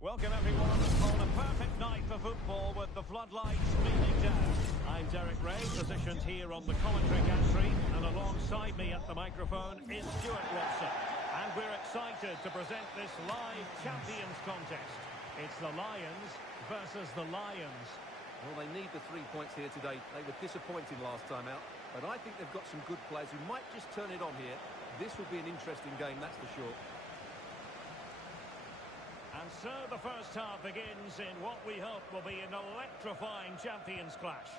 Welcome everyone on a perfect night for football with the floodlights beaming down. I'm Derek Ray, positioned here on the commentary gantry, and alongside me at the microphone is Stuart Watson. And we're excited to present this live Champions contest. It's the Lions versus the Lions. Well, they need the 3 points here today. They were disappointed last time out, but I think they've got some good players who might just turn it on here. This will be an interesting game, that's for sure. And so the first half begins in what we hope will be an electrifying Champions clash.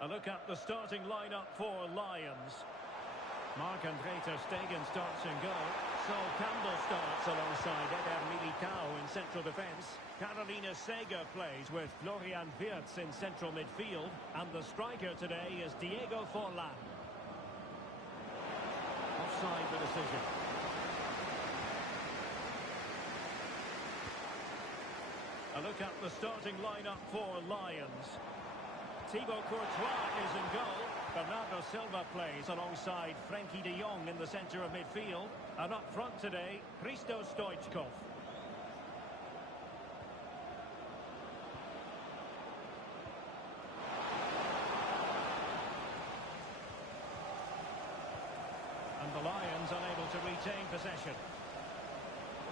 A look at the starting lineup for Lions. Marc-André ter Stegen starts in goal. Sol Campbell starts alongside Eder Militao in central defence. Carolina Sega plays with Florian Wirtz in central midfield. And the striker today is Diego Forlan. Offside the decision. A look at the starting lineup for Lions. Thibaut Courtois is in goal. Bernardo Silva plays alongside Frenkie de Jong in the centre of midfield. And up front today, Hristo Stoichkov. And the Lions unable to retain possession.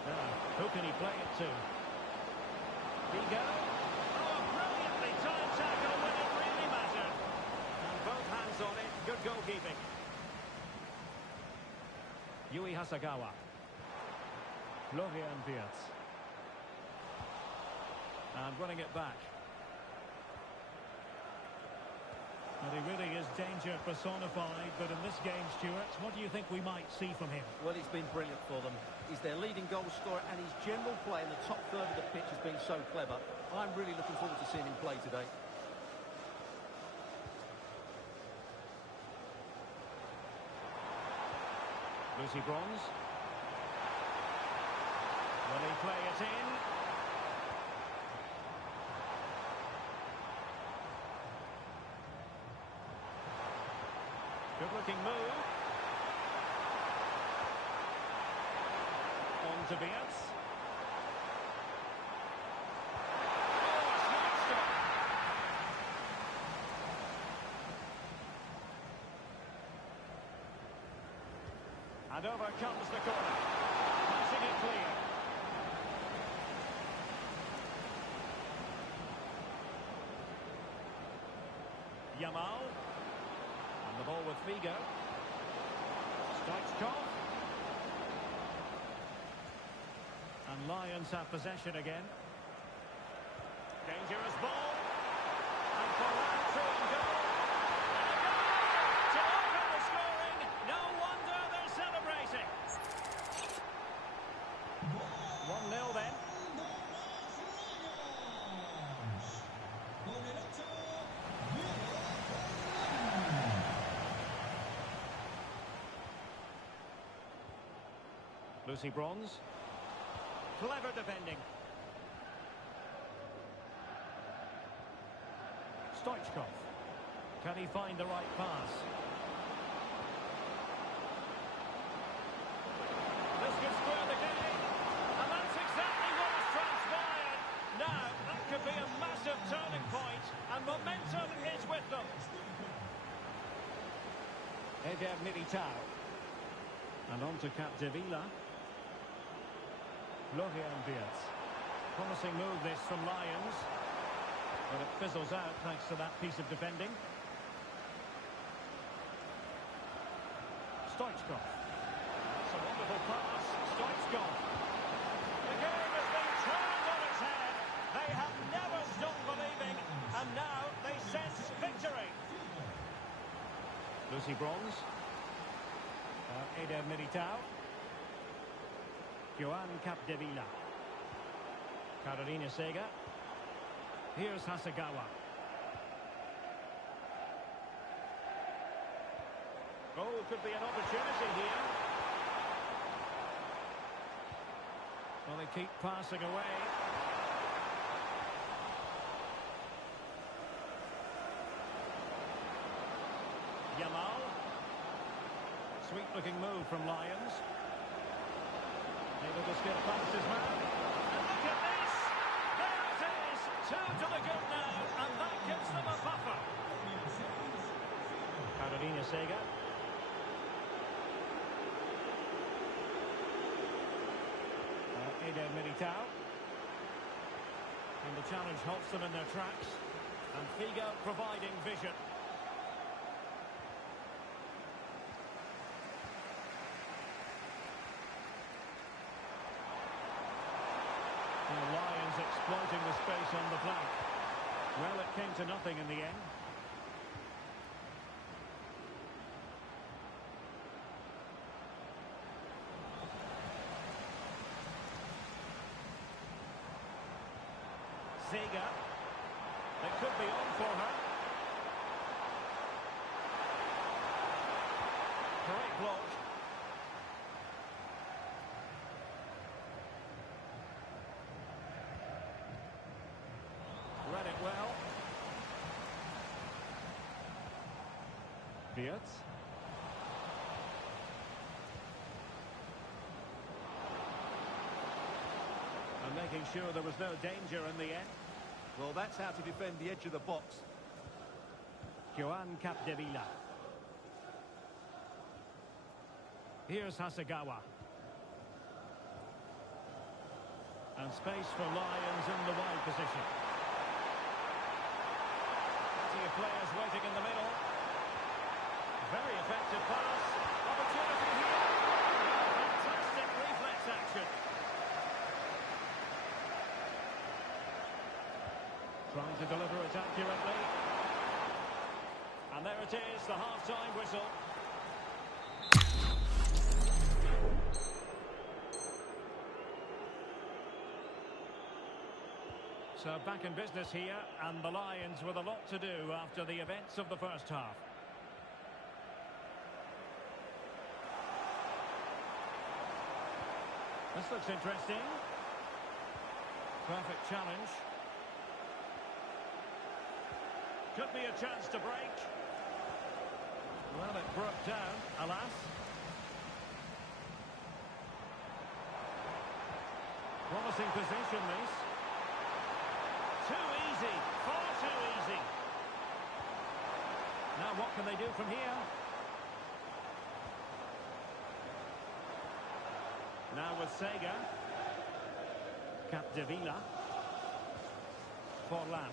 Now, who can he play it to? Vigo. Oh, a brilliantly timed tackle when it really mattered. And both hands on it. Good goalkeeping. Yui Hasagawa. Florian Wirtz. And winning it back. And he really is danger personified, but in this game, Stuart, what do you think we might see from him? Well, he's been brilliant for them. He's their leading goal scorer, and his general play in the top third of the pitch has been so clever. I'm really looking forward to seeing him play today. Lucy Bronze. Will he play it in? Good-looking move. On to Wirtz. Oh, a smart stop. And over comes the corner. Passing it clear. Yamal. And the ball with Vigo. Stoichkov. And Lions have possession again. Dangerous ball. And Forlan through and goal. And a goal! To open the scoring. No wonder they're celebrating. 1-0 then. Lucy Bronze. Clever defending. Stoichkov. Can he find the right pass? This could square the game. And that's exactly what has transpired. Now, that could be a massive turning point. And momentum is with them. Eder Militao. And on to Capdevila. Florian Wirtz. Promising move this from Lions. But it fizzles out thanks to that piece of defending. Stoichkov. That's a wonderful pass. Stoichkov. The game has been turned on its head. They have never stopped believing. And now they sense victory. Lucy Bronze. Eder Militao. Joan Capdevila. Carolina Sega. Here's Hasagawa. Oh, could be an opportunity here. Well, they keep passing away. Yamal. Sweet-looking move from Lions. Able to skip past his man. Two to the good now, and that gives them a buffer. Carolina Sega. Eder Militao. And the challenge halts them in their tracks. And Figo providing vision. The Lions exploiting the space on the flank. Well, it came to nothing in the end. Sega. It could be on for her. Great block. Read it well. Wirtz. And making sure there was no danger in the end. Well, that's how to defend the edge of the box. Joan Capdevila. Here's Hasegawa. And space for Lions in the wide position. Plenty of players waiting in the middle. Very effective pass. Opportunity here. Fantastic reflex action. Trying to deliver it accurately. And there it is, the half-time whistle. So back in business here, and the Lions with a lot to do after the events of the first half. This looks interesting. Perfect challenge. Could be a chance to break. Well, it broke down, alas. Promising position, this. Too easy, far too easy. Now what can they do from here? Now with Sega. Capdevila. Forlan.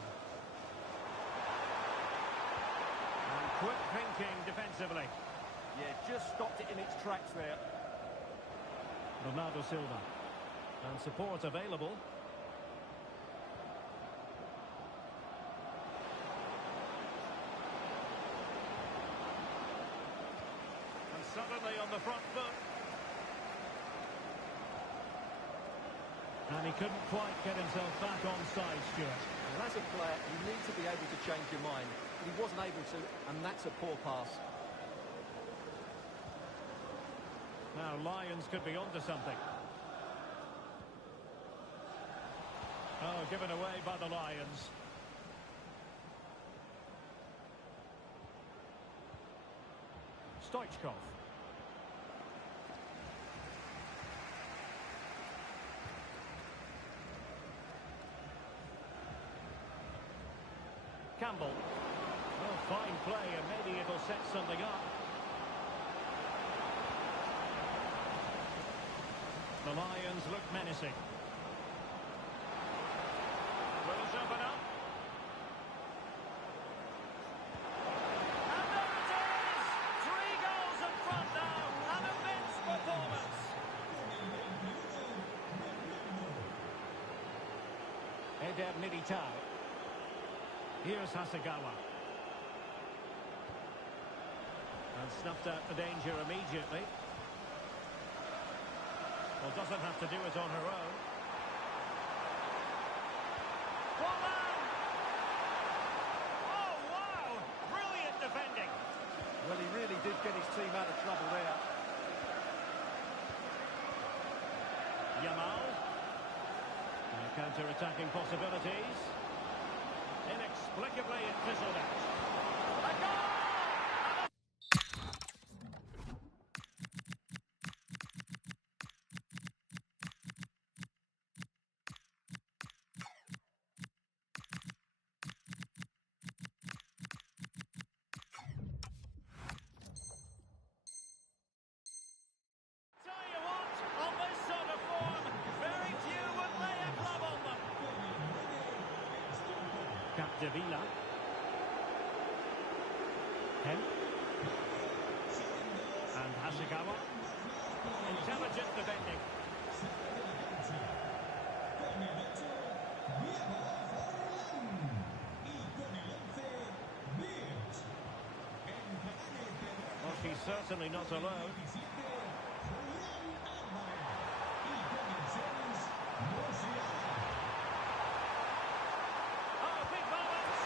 And quick thinking defensively. Yeah, just stopped it in its tracks there. Bernardo Silva. And support available. And suddenly on the front foot. And he couldn't quite get himself back on side, Stuart. Well, as a player, you need to be able to change your mind. He wasn't able to, and that's a poor pass. Now, Lions could be onto something. Oh, given away by the Lions. Stoichkov. Campbell. Oh, fine play, and maybe it'll set something up. The Lions look menacing. Will it open up? And there it is! 3 goals in front now. An immense performance. Eder Militao. Here's Hasegawa. And snuffed out the danger immediately. Well, doesn't have to do it on her own. Forlan! Oh, wow! Brilliant defending. Well, he really did get his team out of trouble there. Yamal. Counter-attacking possibilities. Inexplicably, it fizzled out. A goal! Capdevila. Kemp. And Hasegawa. Intelligent defending. Well, she's certainly not alone. Oh, big moment!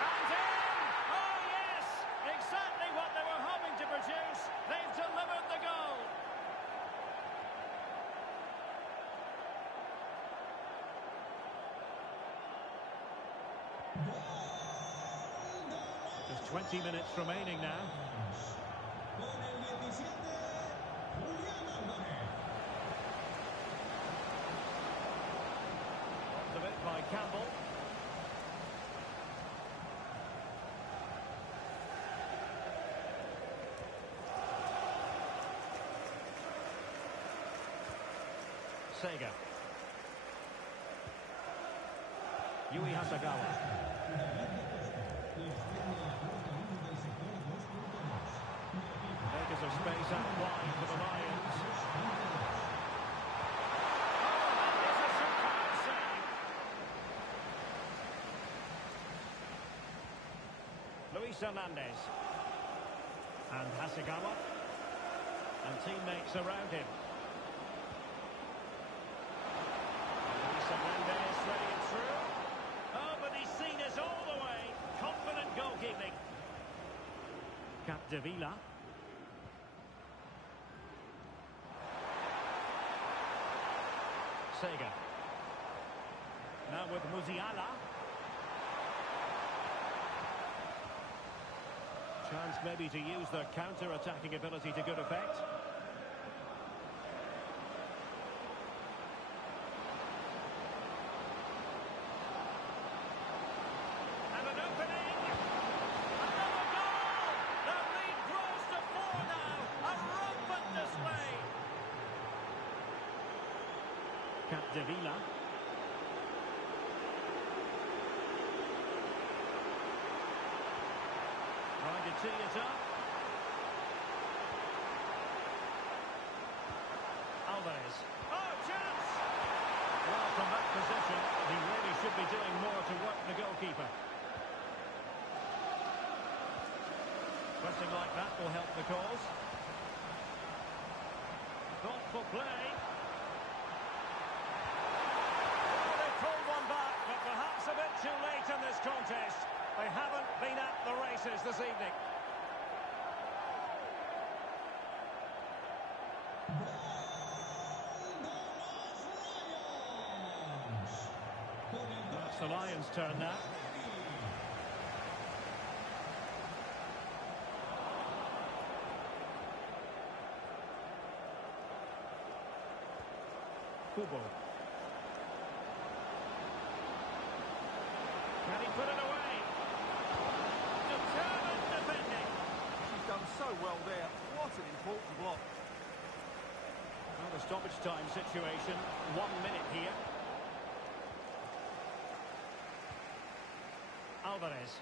And in! Oh, yes! Exactly what they were hoping to produce. They've delivered the goal. There's 20 minutes remaining now. Lots of it by Campbell. Sega. Yui Hasegawa. Makers of space out wide for the Lions. Oh, that is a superb save. Luis Hernandez. And Hasegawa. And teammates around him. Luis Hernandez threading it through. Oh, but he's seen us all the way. Confident goalkeeping. Capdevila. Sega. Now with Musiala. Chance maybe to use their counter-attacking ability to good effect. And an opening! Another goal! The lead grows to 4 now! A rampant display! Capdevila. Trying to tee it up. Alvarez. Oh, chance! Well, from that position, he really should be doing more to work the goalkeeper. Pressing like that will help the cause. Thoughtful play. Well, they pulled one back, but perhaps a bit too late in this contest. They haven't been at the races this evening. That's the Lions' turn now. Kubo. Can he put it away? Determined defending. She's done so well there. What an important block. Well, the stoppage time situation, 1 minute here. Alvarez.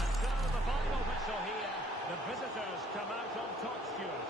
And so the final whistle here. The visitors come out on top, Stuart.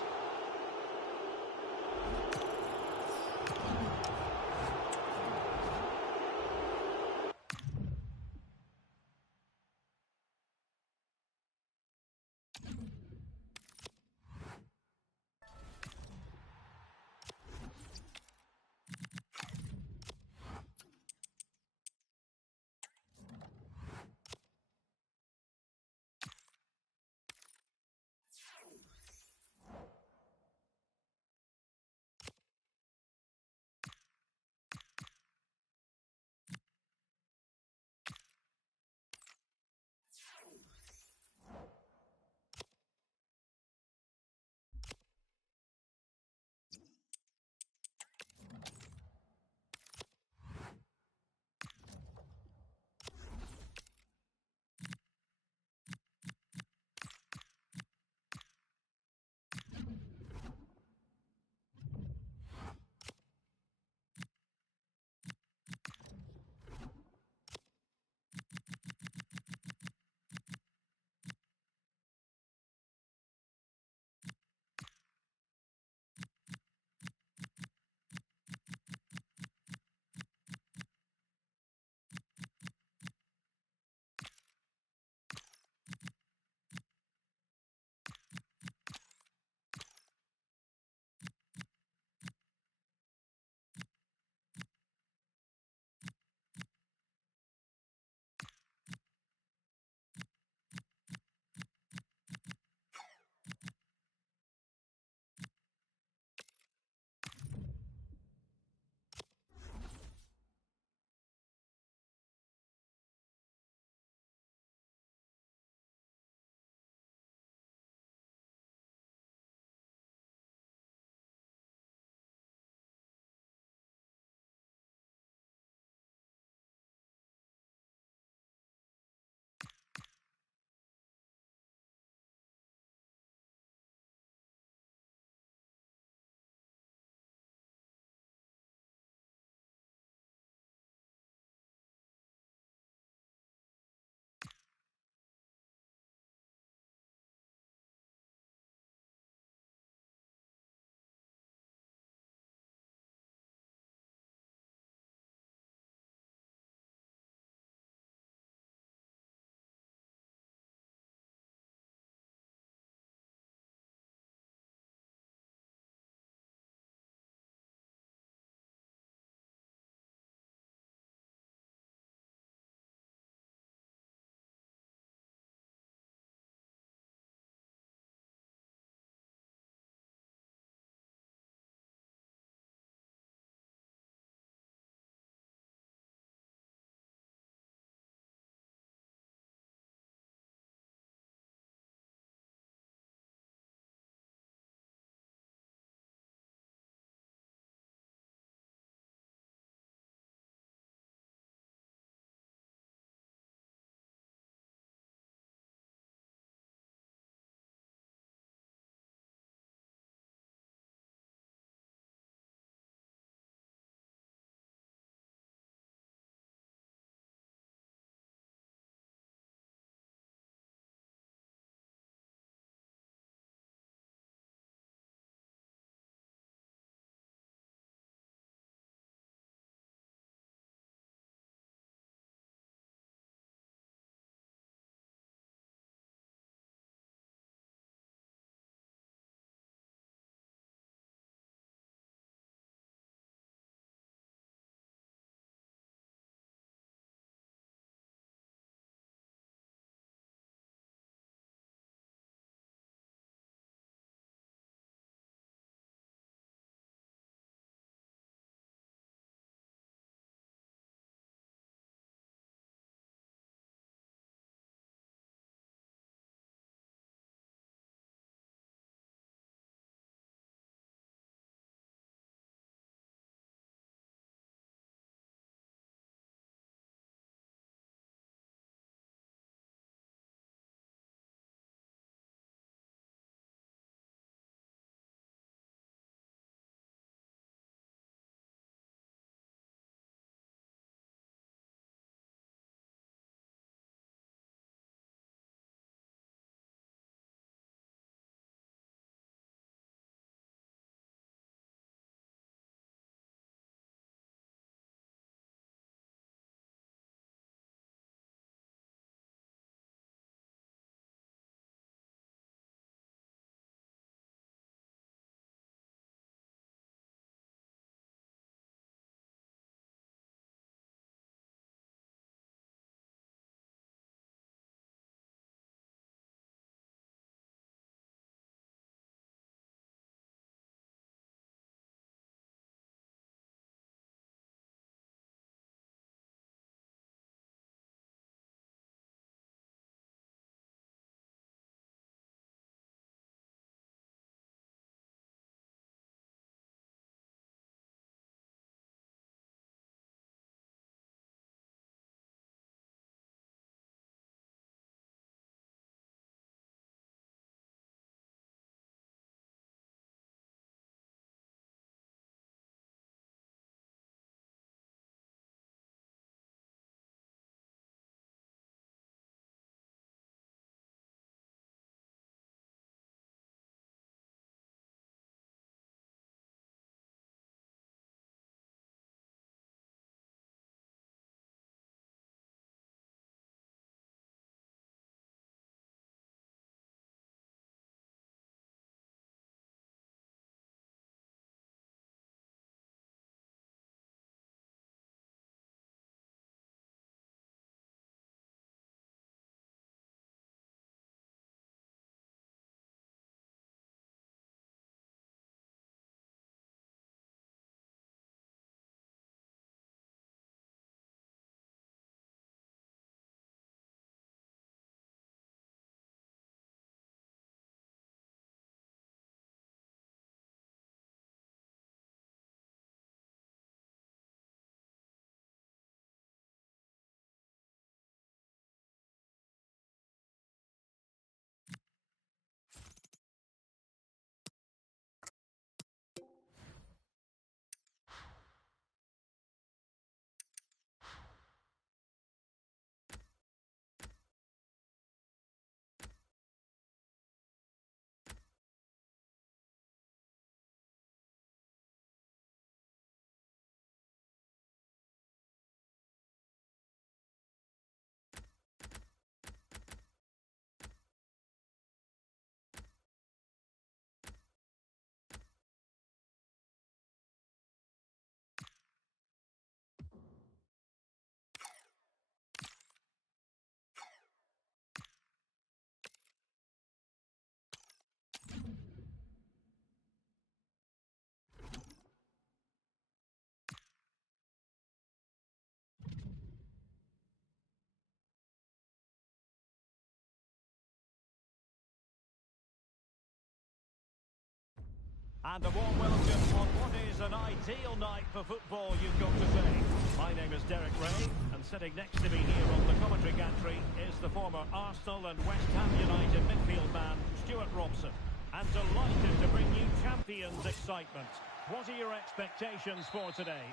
And a warm welcome on what is an ideal night for football, you've got to say. My name is Derek Ray, and sitting next to me here on the commentary gantry is the former Arsenal and West Ham United midfield man, Stuart Robson. And delighted to bring you Champions excitement. What are your expectations for today?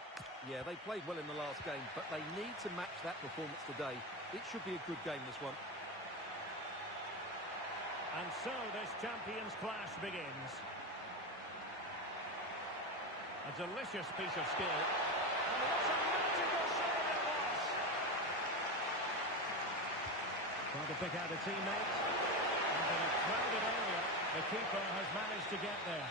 Yeah, they played well in the last game, but they need to match that performance today. It should be a good game, this one. And so this Champions clash begins. A delicious piece of skill. And what a magical save it was! Trying to pick out a teammate. And in a crowded area, the keeper has managed to get there.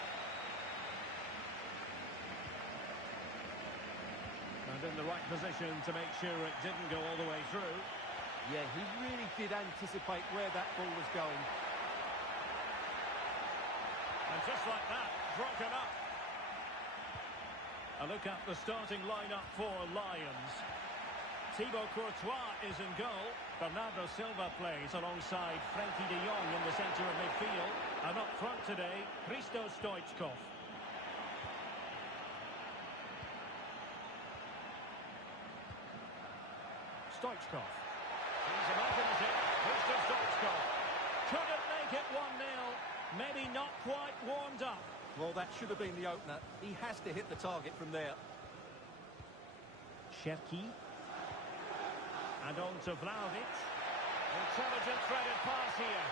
And in the right position to make sure it didn't go all the way through. Yeah, he really did anticipate where that ball was going. And just like that, broken up. A look at the starting lineup for Lions. Thibaut Courtois is in goal. Bernardo Silva plays alongside Frankie de Jong in the centre of midfield. And up front today, Christos Stoichkov. Stoichkov. He's imaginative. Christos Stoichkov. Couldn't make it 1-0. Maybe not quite warmed up. Well, that should have been the opener. He has to hit the target from there. Cherki. And on to Vlahovic. Intelligent threaded pass here.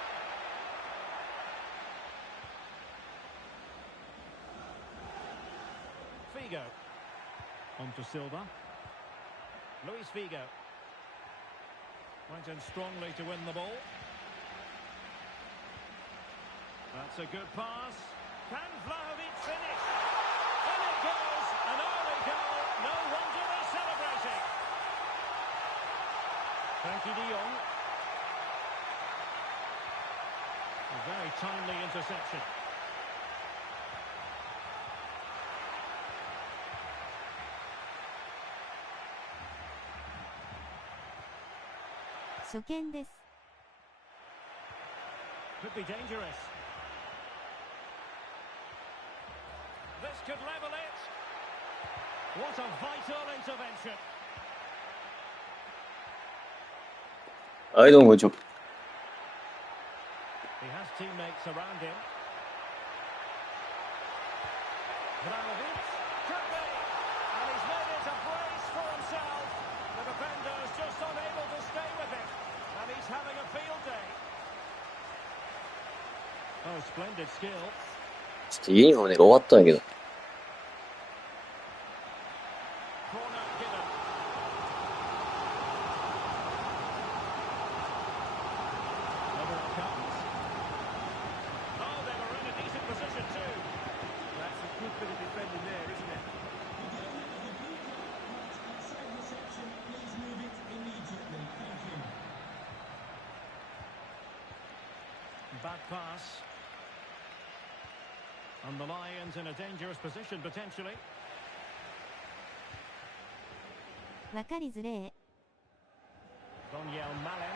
Figo. On to Silva. Luis Figo. Went in strongly to win the ball. That's a good pass. Can Vlahovic finish? In it goes, an early goal. No wonder they're celebrating. Frankie de Jong. A very timely interception. Could be dangerous. This could level it. What a vital intervention. はい、どうもこんにちは。 He has teammates around him. Vlahovic could be, and he's made it a brace for himself. The defender's just unable to stay with it, and he's having a field day. Oh, splendid skill. ちょっとユニフォームね、終わったんやけど。Corner given. Over it comes. Oh, they were in a decent position too. That's a good bit of defending there, isn't it? Bad pass. And the Lions in a dangerous position, potentially. わかりづれえ。 Donyell Malen.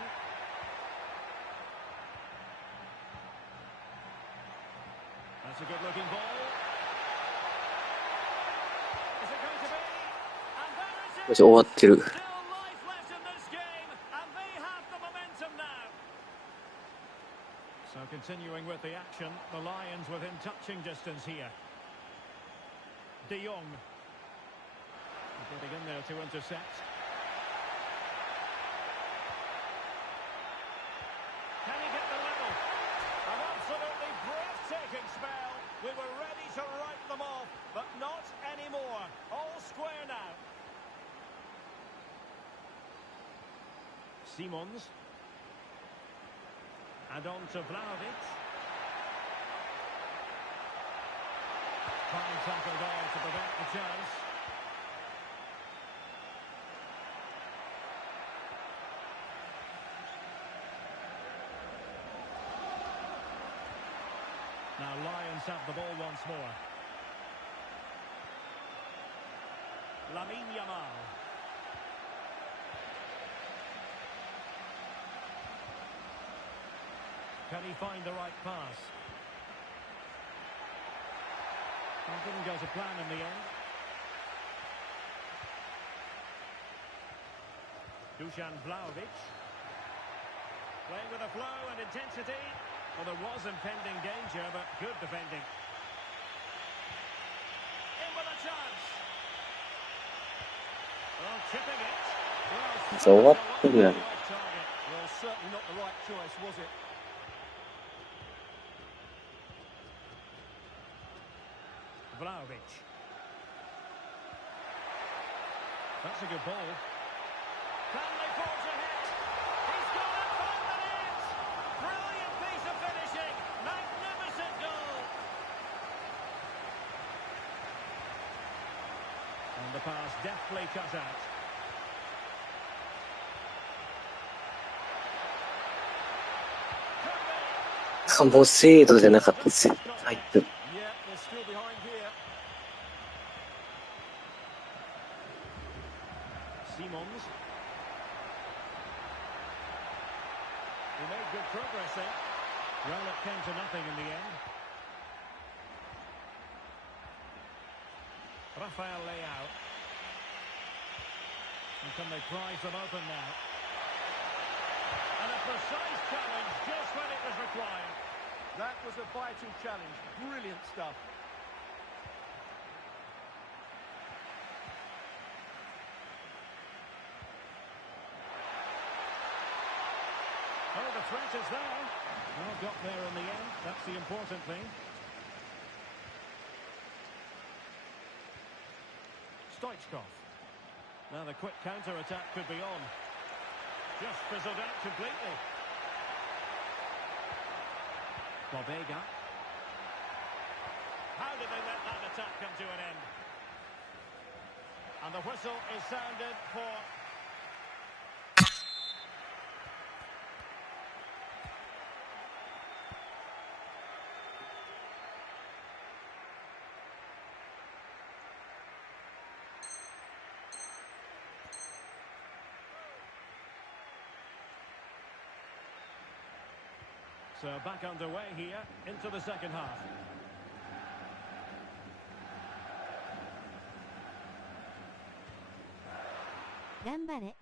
That's a good-looking ball. Is it going to be? And there it is! 終わってる。 Still life left in this game, and they have the momentum now. So continuing with the action, the Lions within touching distance here. De Jong. Getting in there to intercept. Can he get the level? An absolutely breathtaking spell. We were ready to write them off, but not anymore. All square now. Simons. And on to Vlahovic. Fine tackle there to prevent the chance. Now Lions have the ball once more. Lamine Yamal. Can he find the right pass? Well, didn't go to plan in the end. Dusan Vlahovic. Playing with a flow and intensity. Well, there was impending danger, but good defending. In with a chance. Well, chipping it. Well, 終わってるやん。 Well, certainly not the right choice, was it? Vlahovic. That's a good ball. Can they forge ahead? He's got it, found the net! Brilliant piece of finishing! Magnificent goal! And the pass deftly cut out. Could be. もう精度じゃなかったですよ。入ってる。 Yeah, they're still behind here. Simons. He made good progress there. Well, it came to nothing in the end. Rafael Leao. And can they prize them open now? And a precise challenge just when it was required. That was a vital challenge. Brilliant stuff. Oh, the threat is there. Well, got there in the end. That's the important thing. Stoichkov. Now the quick counter-attack could be on. Just fizzled out completely. Bobega. How did they let that attack come to an end? And the whistle is sounded for... So back underway here into the second half. Gambare.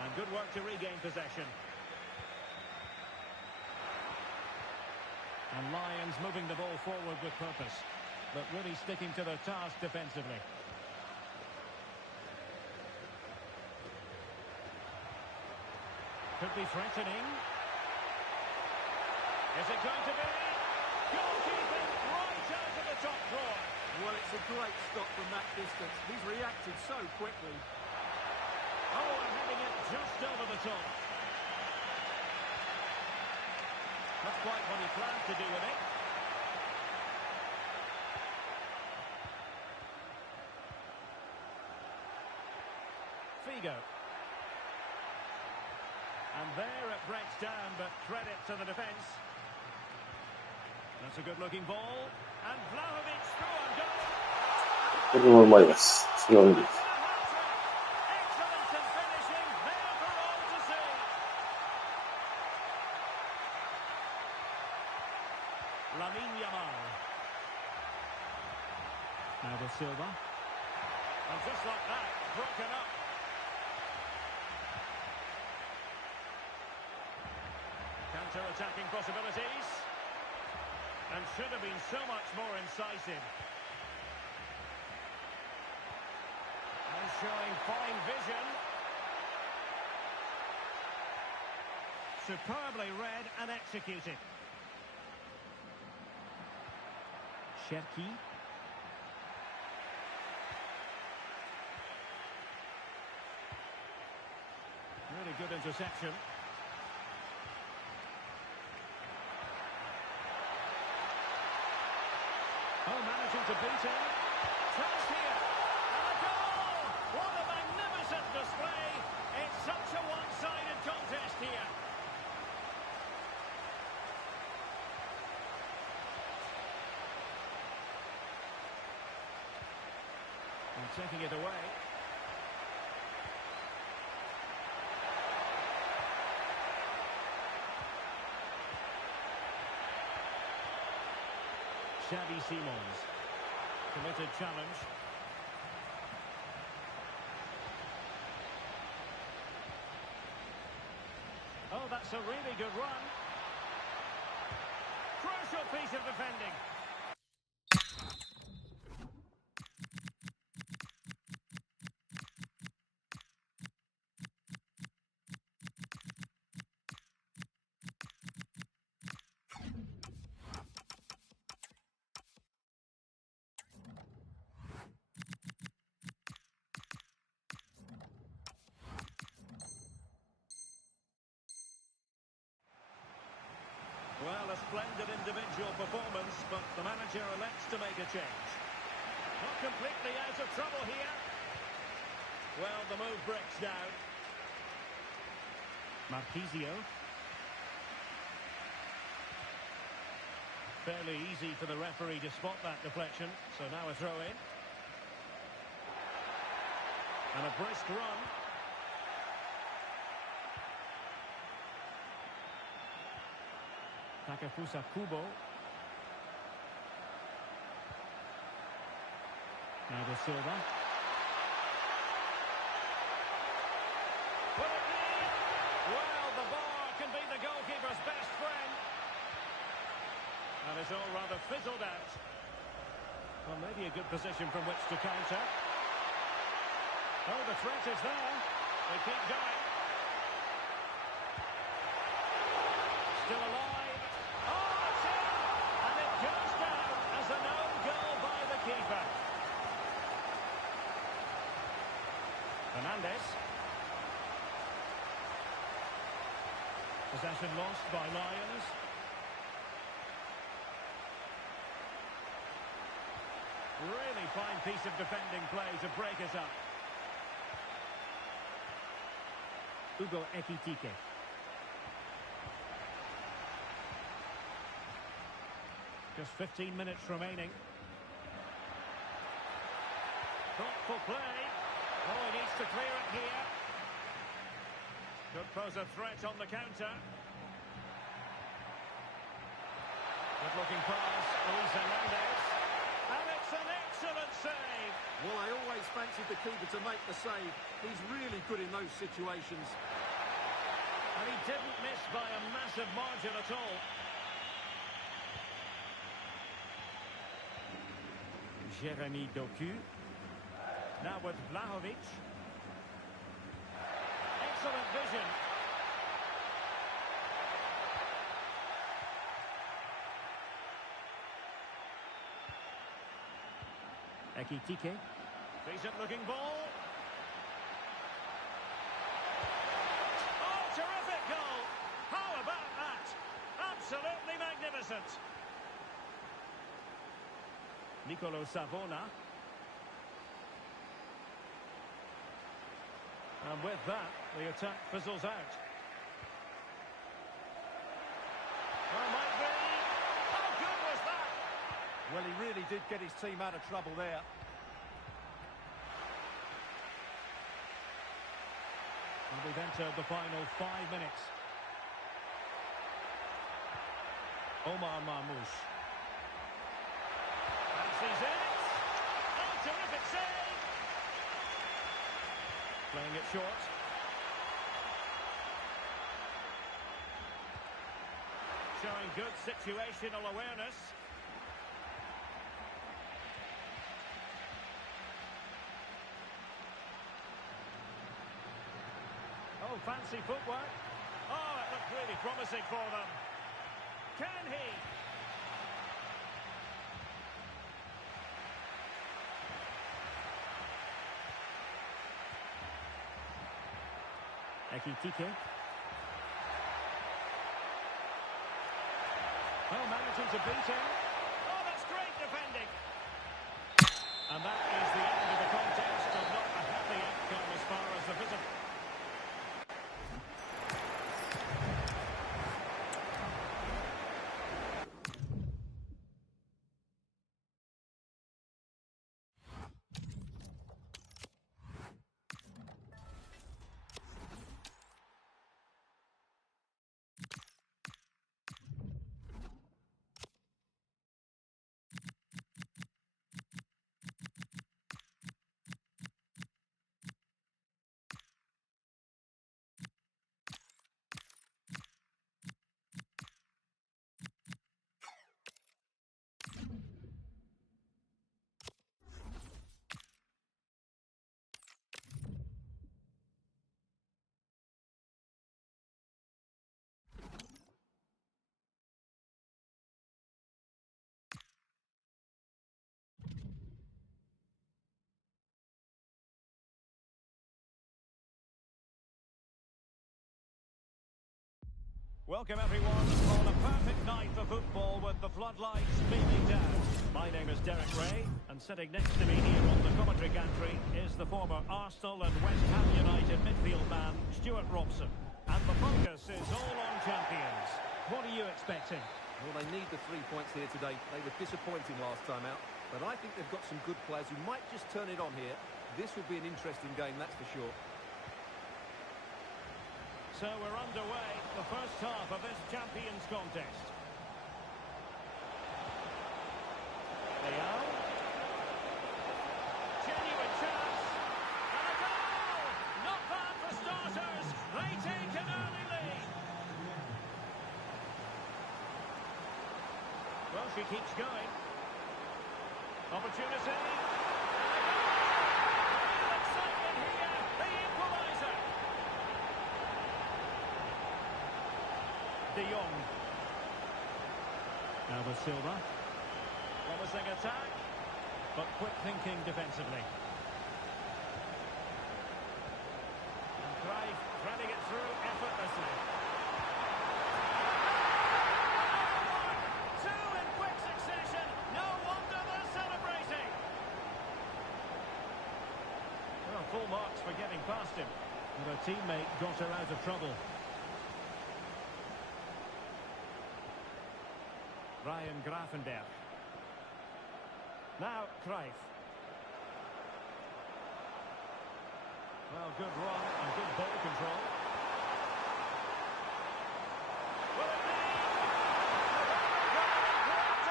And good work to regain possession. And Lions moving the ball forward with purpose, but really sticking to their task defensively. Could be threatening. Is it going to be? Goalkeeping right out of the top drawer. Well, it's a great stop from that distance. He's reacted so quickly. Oh, and heading it just over the top. That's quite what he planned to do with it. Figo. And there it breaks down, but credit to the defence. That's a good-looking ball. And Vlahovic through and goal. これもうまいです。強みです。 Excellence in finishing, there for all to see. Lamine Yamal. Now the Silva. And just like that, broken up. Counter-attacking possibilities. And should have been so much more incisive. And showing fine vision. Superbly read and executed. Cherki. Really good interception. Oh, managing to beat him. Chance here. And a goal! What a magnificent display. It's such a one-sided contest here. And taking it away. Xavi Simons. Committed challenge. Oh, that's a really good run. Crucial piece of defending. Well, a splendid individual performance, but the manager elects to make a change. Not completely out of trouble here. Well, the move breaks down. Marquisio. Fairly easy for the referee to spot that deflection, so now a throw in. And a brisk run. Takefusa Kubo. Now the Silva. Will it be? Well, the bar can be the goalkeeper's best friend. And it's all rather fizzled out. Well, maybe a good position from which to counter. Oh, the threat is there. They keep going. Still alive. Oh, it's in! And it goes down as an own goal by the keeper. Fernandes. Possession lost by Lions. Really fine piece of defending play to break us up. Hugo Ekitike. Just 15 minutes remaining. Thoughtful play. Oh, he needs to clear it here. Could pose a threat on the counter. Good looking pass, Luis Hernandez. And it's an excellent save. Well, I always fancied the keeper to make the save. He's really good in those situations. And he didn't miss by a massive margin at all. Jeremy Doku. Now with Vlahovic. Excellent vision. Ekitike. Decent looking ball. Oh, terrific goal. How about that? Absolutely magnificent. Nicolo Savona. And with that, the attack fizzles out. Well, might be. How good was that? Well, he really did get his team out of trouble there. And we've entered the final 5 minutes. Omar Marmoush. Fancies it. Oh, terrific save. Playing it short. Showing good situational awareness. Oh, fancy footwork. Oh, it looked really promising for them. Can he? Ekitike. Oh, managing to beat him. Oh, that's great defending. And that is the end of the contest, and not a happy outcome as far as the visitor. Welcome everyone on a perfect night for football with the floodlights beaming down. My name is Derek Ray, and sitting next to me here on the commentary gantry is the former Arsenal and West Ham United midfield man, Stuart Robson. And the focus is all on champions. What are you expecting? Well, they need the 3 points here today. They were disappointing last time out, but I think they've got some good players who might just turn it on here. This will be an interesting game, that's for sure. So we're underway, the first half of this Champions contest. Leao. Genuine chance. And a goal! Not bad for starters. They take an early lead. Well, she keeps going. Opportunity. And a goal! Real excitement here. The equaliser. De Jong. Now the Silva. Promising attack, but quick thinking defensively. And Cruyff threading it through effortlessly. Another one! Two in quick succession. No wonder they're celebrating. Well, full marks for getting past him. But a teammate got her out of trouble. Ryan Gravenberch. Now Cruyff. Well, good run and good ball control. Will it be?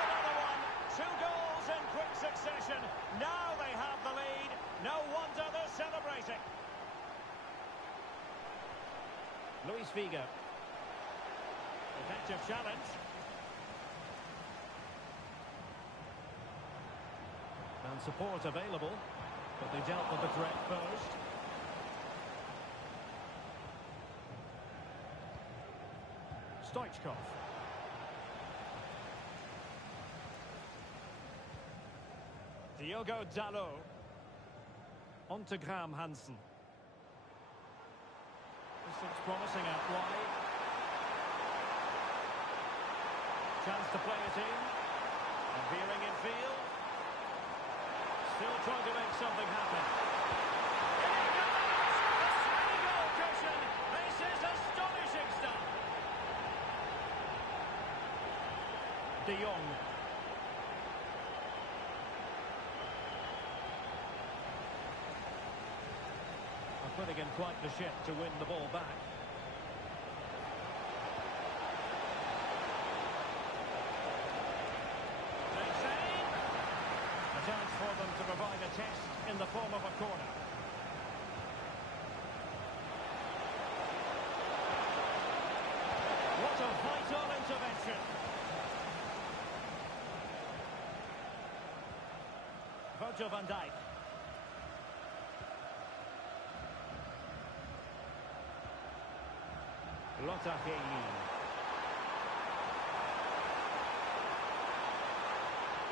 Another one. 2 goals in quick succession. Now they have the lead. No wonder they're celebrating. Luis Figo. Effective challenge. And support available, but they dealt with the threat first. Stoichkov. Diogo Dalot. On to Graham Hansen. This looks promising out wide. Chance to play it in. And veering in field. Still trying to make something happen. Here it goes! A swing goal cushion! This is astonishing stuff! De Jong. Are putting in quite the shift to win the ball back. Chance for them to provide a test in the form of a corner. What a vital intervention. Virgil van Dijk. Lotta Heyi.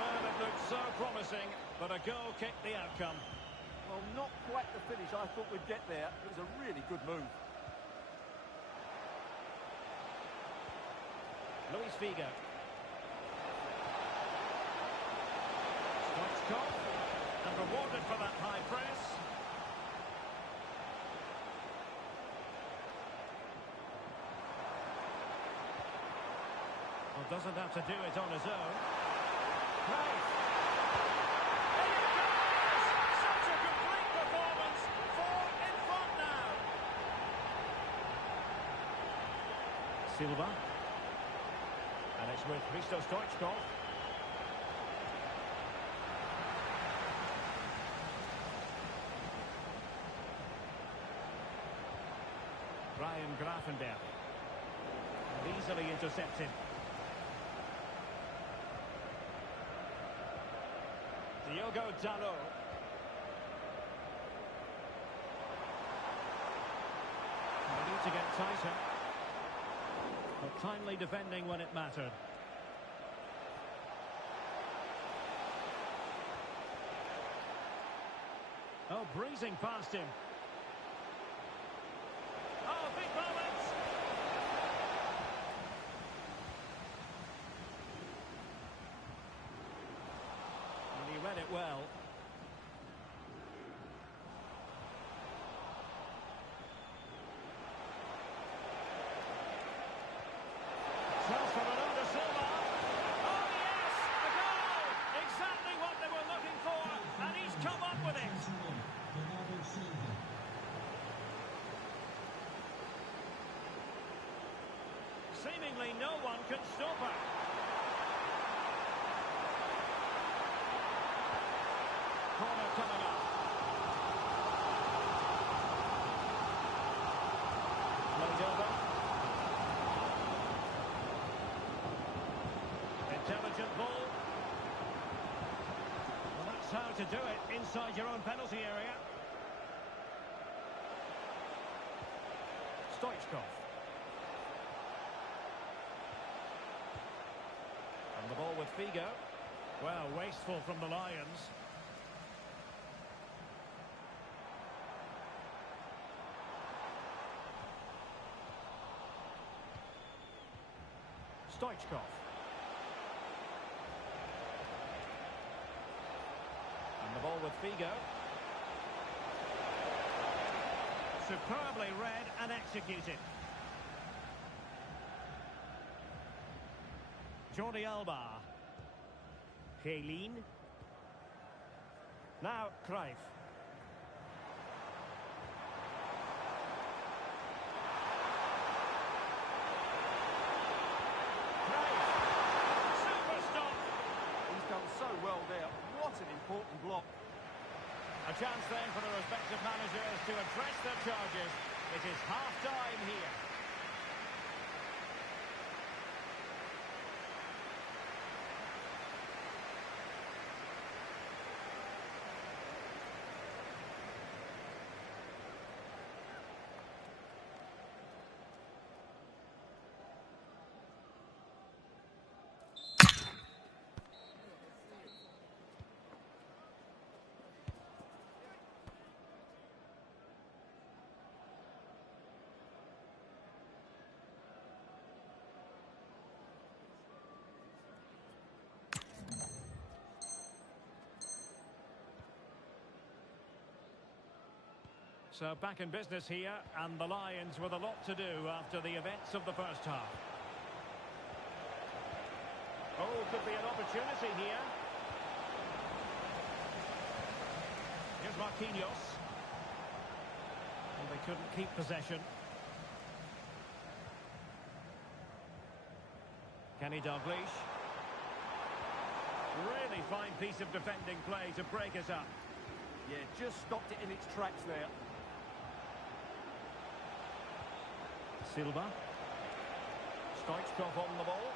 Well, it looked so promising, but a goal kicked the outcome. Well, not quite the finish I thought we'd get there. It was a really good move. Luis Figo. Stoichkov, and rewarded for that high press. Well, doesn't have to do it on his own. Cruyff. There it goes! Such a complete performance. 4 in front now. Silva. And it's with Hristo Stoichkov. Ryan Gravenberch. And easily intercepted. Diogo Dalot. They need to get tighter. But timely defending when it mattered. Oh, breezing past him. Oh, big moment! Cross from Ronaldo Silva. Oh yes, a goal! Exactly what they were looking for, and he's come up with it. Seemingly no one can stop her. Corner coming up. Played over. Intelligent ball. Well, that's how to do it inside your own penalty area. Stoichkov. And the ball with Figo. Well, wasteful from the Lions. Stoichkov. And the ball with Figo. Superbly read and executed. Jordi Alba. Helin. Now Cruyff. So well there. What an important block. A chance then for the respective managers to address their charges. It is half-time here. So back in business here, and the Lions with a lot to do after the events of the first half. Oh, could be an opportunity here. Here's Marquinhos. And they couldn't keep possession. Kenny Dalglish. Really fine piece of defending play to break us up. Yeah, just stopped it in its tracks there. Silva. Stoichkov on the ball.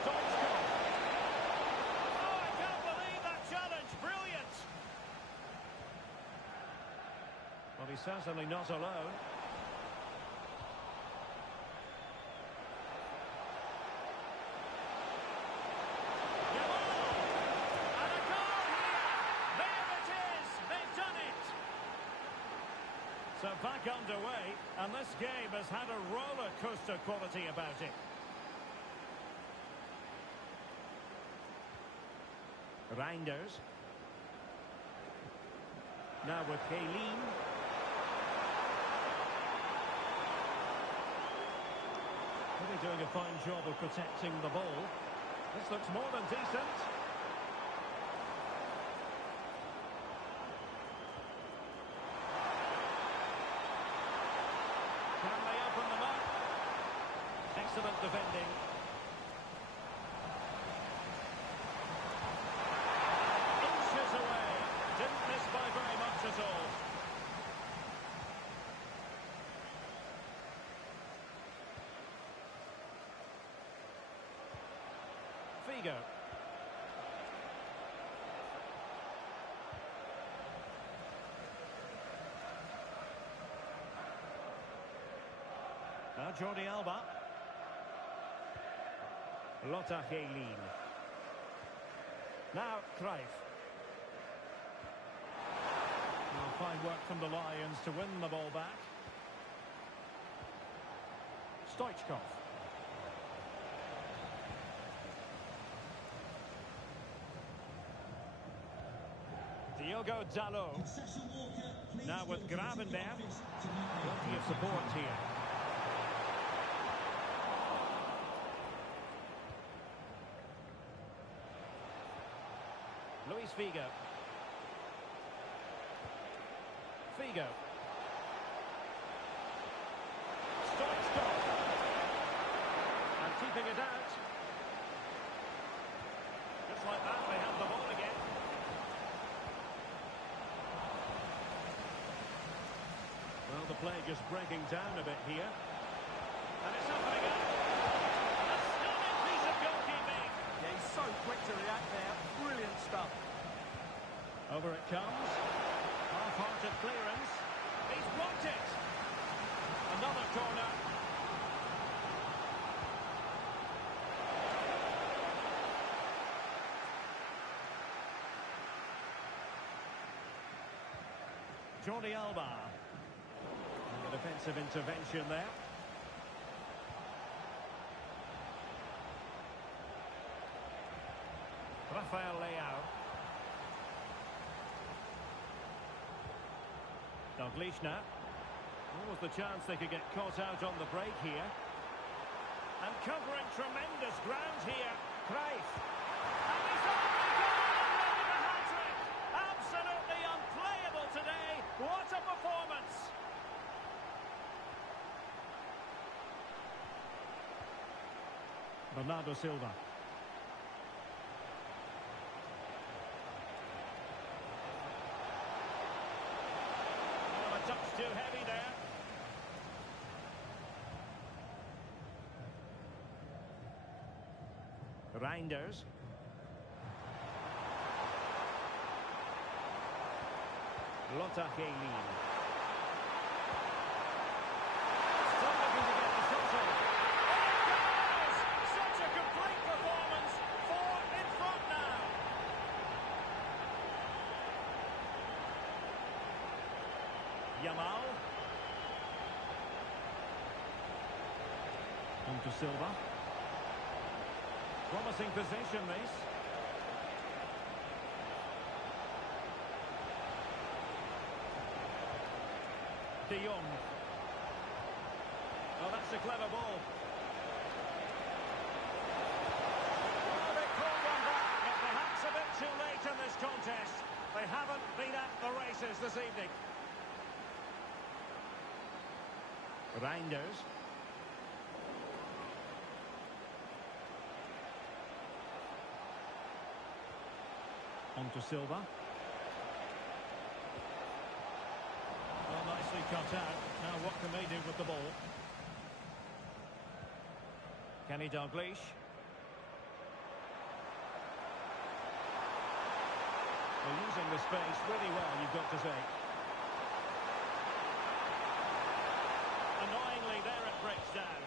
Stoichkov. Oh, I can't believe that challenge. Brilliant. Well, he's certainly not alone. So back underway, and this game has had a roller coaster quality about it. Reinders. Now with Helin. Really doing a fine job of protecting the ball. This looks more than decent. Can they open them up? Excellent defending. Inches away. Didn't miss by very much at all. Figo. Now Jordi Alba. Lotta Helin. Now Cruyff. Now fine work from the Lions to win the ball back. Stoichkov. Diogo Dalot. Now with Gravenberg. Plenty of support here. Luis Figo. Figo. Stoichkov. And keeping it out. Just like that, they have the ball again. Well, the play just breaking down a bit here. And it's happening again. A stunning piece of goalkeeping. Yeah, he's so quick to react there. Brilliant stuff. Over it comes. Half-hearted clearance. He's blocked it. Another corner. Jordi Alba. And the defensive intervention there. Rafael Leao. Dalglish. What was the chance they could get caught out on the break here? And covering tremendous ground here. Cruyff. And he's only gone with a hat-trick. Absolutely unplayable today. What a performance. Bernardo Silva. A touch too heavy there. Reinders. Lothar Helin. Still looking to get the shot off. Oh, it goes! Such a complete performance. 4 in front now. Yamal. On to Silva. Promising position, this. De Jong. Oh, that's a clever ball. Oh, they called one back, but perhaps a bit too late in this contest. They haven't been at the races this evening. Reinders. On to Silva. Well, nicely cut out. Now what can they do with the ball? Kenny Dalglish. They're using the space really well, you've got to say. Annoyingly, there it breaks down.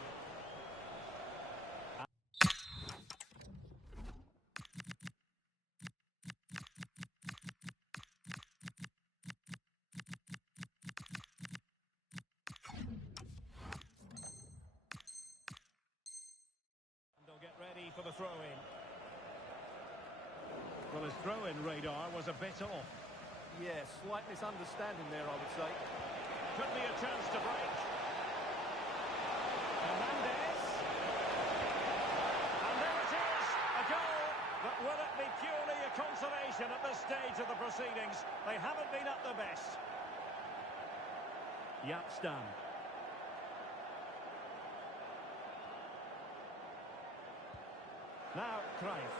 Get ready for the throw-in. Well, his throw-in radar was a bit off. Yeah, slight misunderstanding there, I would say. Could be a chance to break. Hernandez. And there it is, a goal. But will it be purely a consolation at this stage of the proceedings? They haven't been at their best. Yapstam. Now, Cruyff.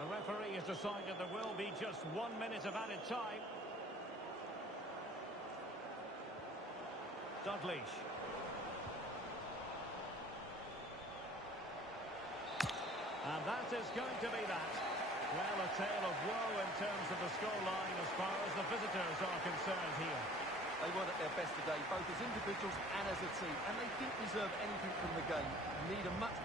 The referee has decided there will be just 1 minute of added time. Dalglish. And that is going to be that. Well, a tale of woe in terms of the scoreline as far as the visitors are concerned here. They weren't at their best today, both as individuals and as a team, and they didn't deserve anything from the game. Need a much...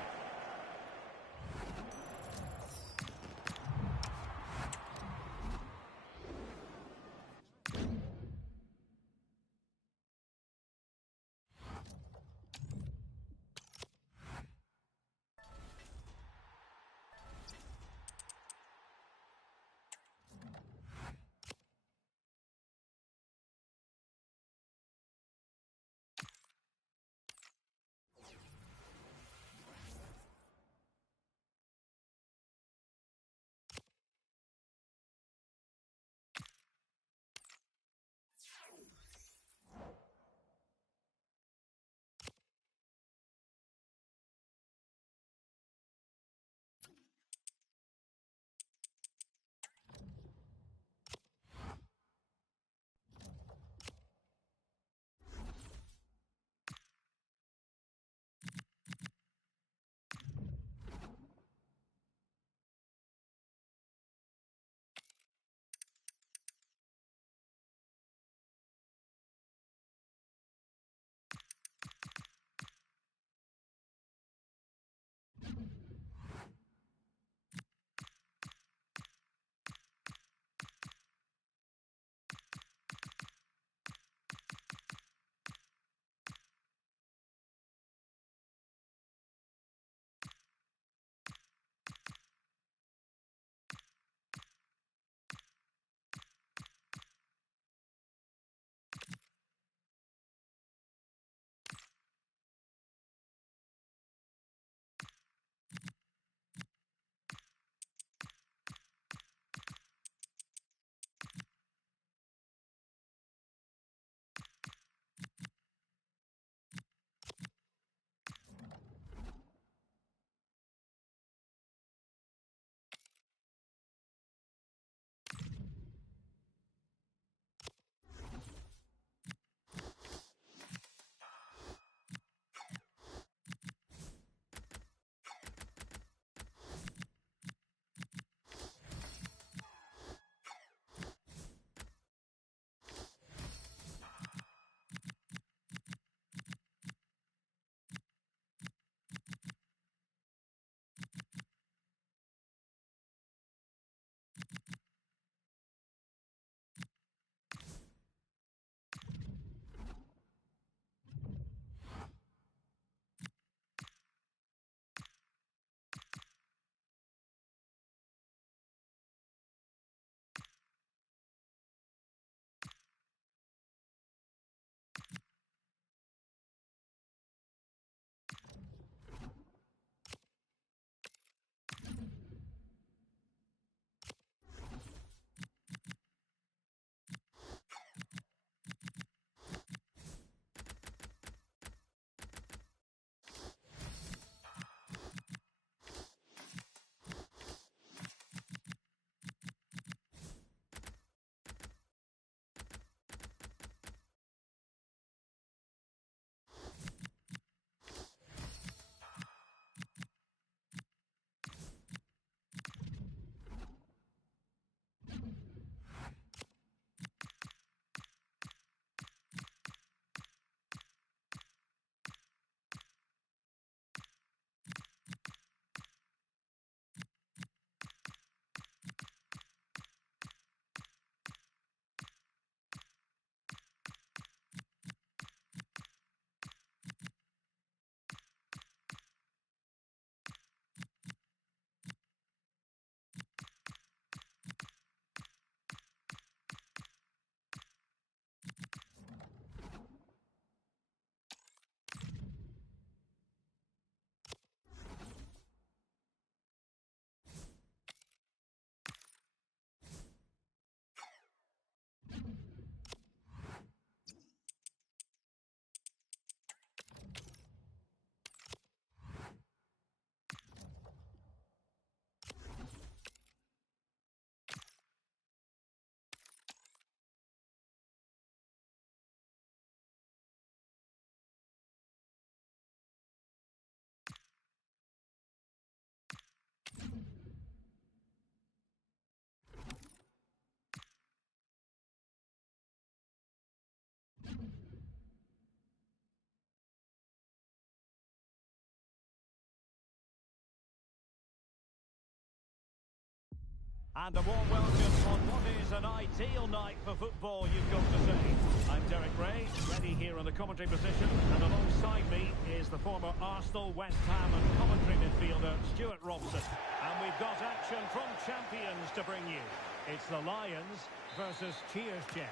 And a warm welcome on what is an ideal night for football, you've got to say. I'm Derek Ray, ready here on the commentary position, and alongside me is the former Arsenal, West Ham and commentary midfielder, Stuart Robson. And we've got action from champions to bring you. It's the Lions versus Cheers Jeff.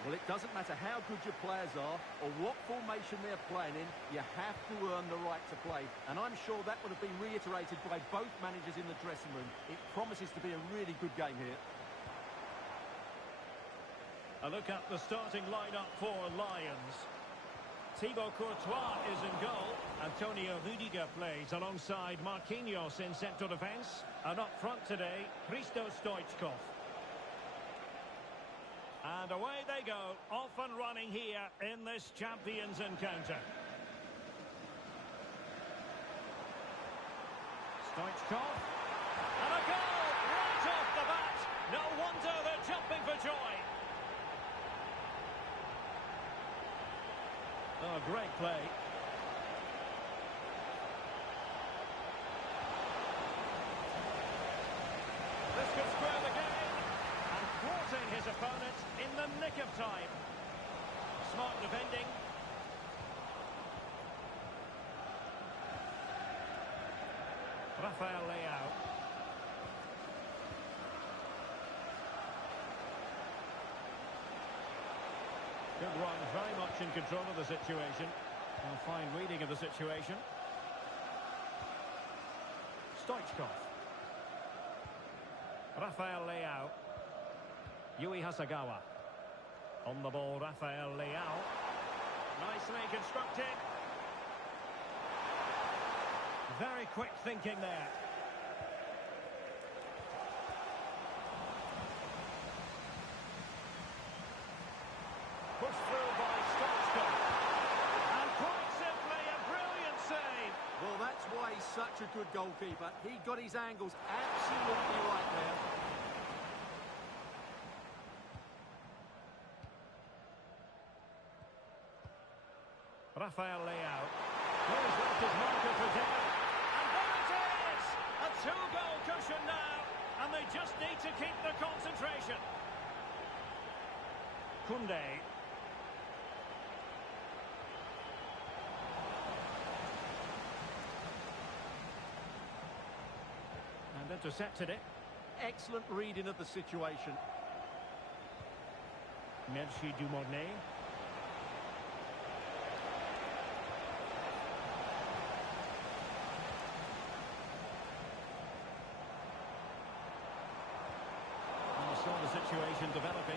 Well, it doesn't matter how good your players are or what formation they're playing in, you have to earn the right to play. And I'm sure that would have been reiterated by both managers in the dressing room. It promises to be a really good game here. A look at the starting lineup for Lions. Thibaut Courtois is in goal. Antonio Rudiger plays alongside Marquinhos in central defence. And up front today, Hristo Stoichkov. And away they go, off and running here in this champions encounter. Stoichkov. And a goal right off the bat. No wonder they're jumping for joy. Oh, great play. This could square the game. And thwarting his opponent in the nick of time. Smart defending. Rafael Leao. Good run, very much in control of the situation. And a fine reading of the situation. Stoichkov. Rafael Leao. Yui Hasagawa. On the ball, Rafael Leao. Nicely constructed. Very quick thinking there. Pushed through by Stoichkov. And quite simply a brilliant save. Well, that's why he's such a good goalkeeper. He got his angles absolutely right there. Rafael Leao. He's left his marker for dead. And there it is! A two-goal cushion now. And they just need to keep the concentration. Koundé. And intercepted it. Excellent reading of the situation. Merci Dumornay. Saw the situation developing.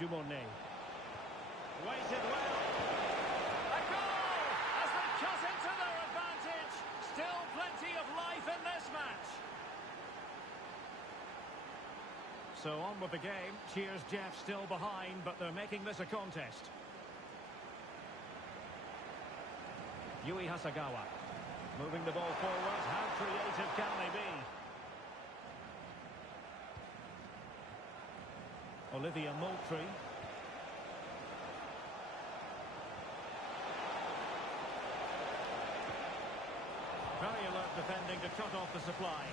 Dumornay. Waited well. A goal! As they cut into their advantage. Still plenty of life in this match. So on with the game. Cheers Jeff still behind, but they're making this a contest. Yui Hasagawa. Moving the ball forward. How creative can they be? Olivia Moultrie. Very alert defending to cut off the supply.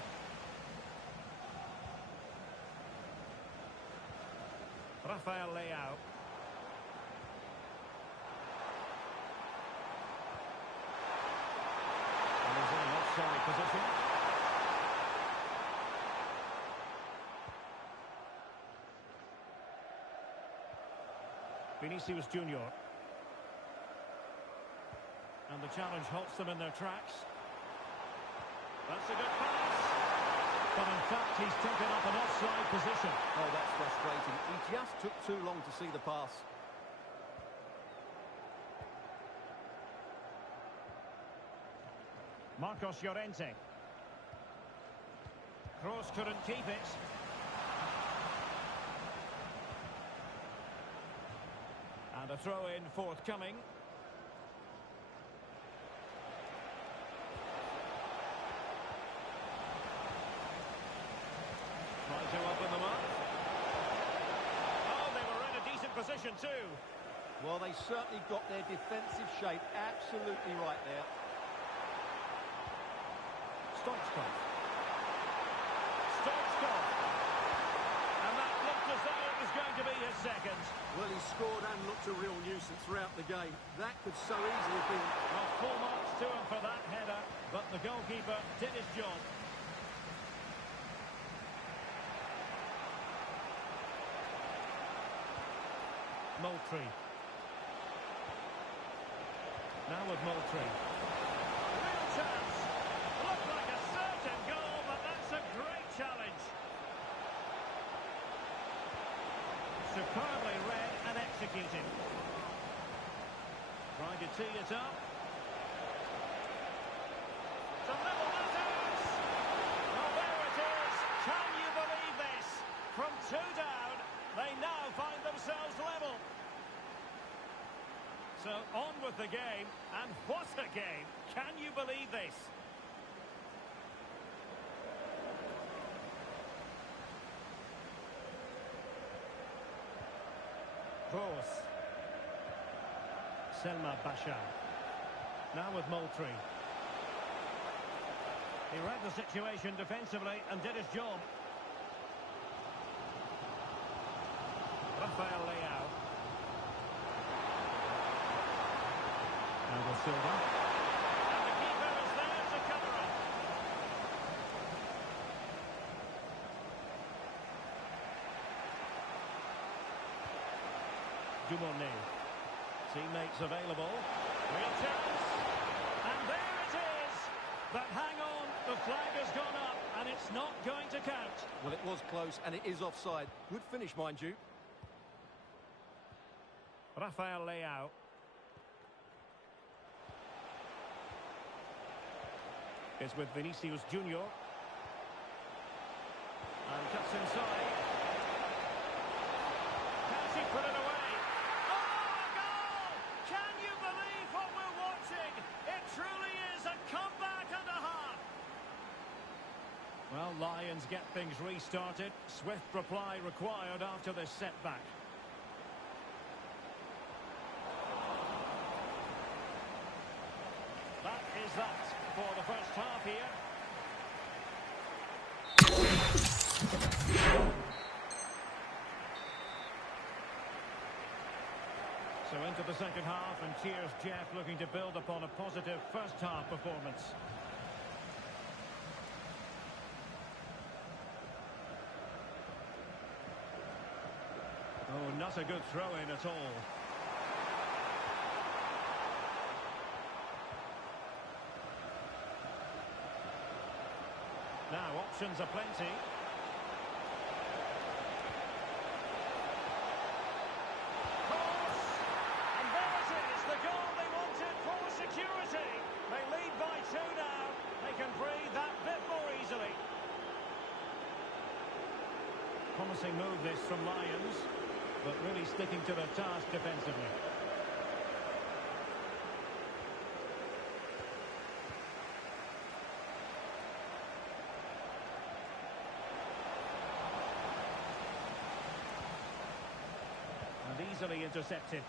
Rafael Leao. And he's in an offside position. Vinicius Junior. And the challenge halts them in their tracks. That's a good pass. But in fact, he's taken up an offside position. Oh, that's frustrating. He just took too long to see the pass. Marcos Llorente. Kroos couldn't keep it. And a throw-in forthcoming. Trying to open them up. Oh, they were in a decent position too. Well, they certainly got their defensive shape absolutely right there. Stoichkov. score. And that looked as though it was going to be his second. Well, he scored and looked a real nuisance throughout the game. That could so easily have been... Well, full marks to him for that header, but the goalkeeper did his job. Moultrie. Now with Moultrie. Real chance. Looked like a certain goal, but that's a great challenge. Superbly read and executed. Trying to tee it up. To level matters. Well, there it is. Can you believe this? From 2 down, they now find themselves level. So on with the game, and what a game! Can you believe this? Gross. Selma Bashar. Now with Moultrie. He read the situation defensively and did his job. Rafael Leao. Now Silva. And the keeper is there to cover it. Dumont. Teammates available. Real chance. And there it is. But hang on, the flag has gone up and it's not going to count. Well, it was close and it is offside. Good finish, mind you. Rafael Leao. Is with Vinicius Junior. And cuts inside. Can she put it away? Oh, a goal! Can you believe what we're watching? It truly is a comeback and a half. Well, Lions get things restarted. Swift reply required after this setback. That is that for the first half here. So into the second half, and cheers Jeff, looking to build upon a positive first half performance. Oh, not a good throw-in at all. Now, options are plenty. Cross! And there it is, the goal they wanted for security. They lead by 2 now. They can breathe that bit more easily. Promising move this from Lions, but really sticking to their task defensively. Easily intercepted.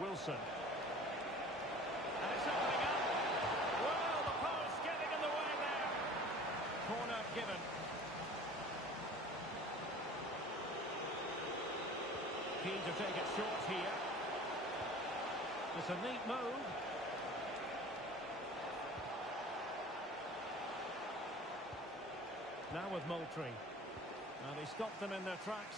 Wilson. And it's opening up. Well, the post getting in the way there. Corner given. Keen to take it short here. It's a neat move. Now with Moultrie. Now they stopped them in their tracks.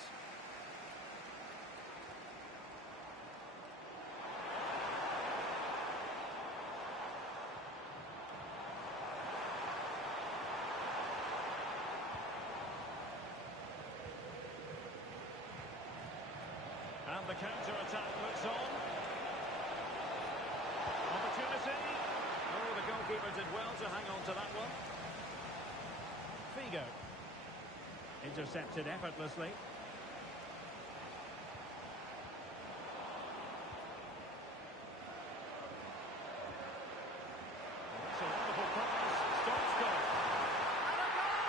And the counter-attack looks on. Opportunity. Oh, the goalkeeper did well to hang on to that one. Figo. Intercepted effortlessly. That's a wonderful pass. Stops goal. And a goal!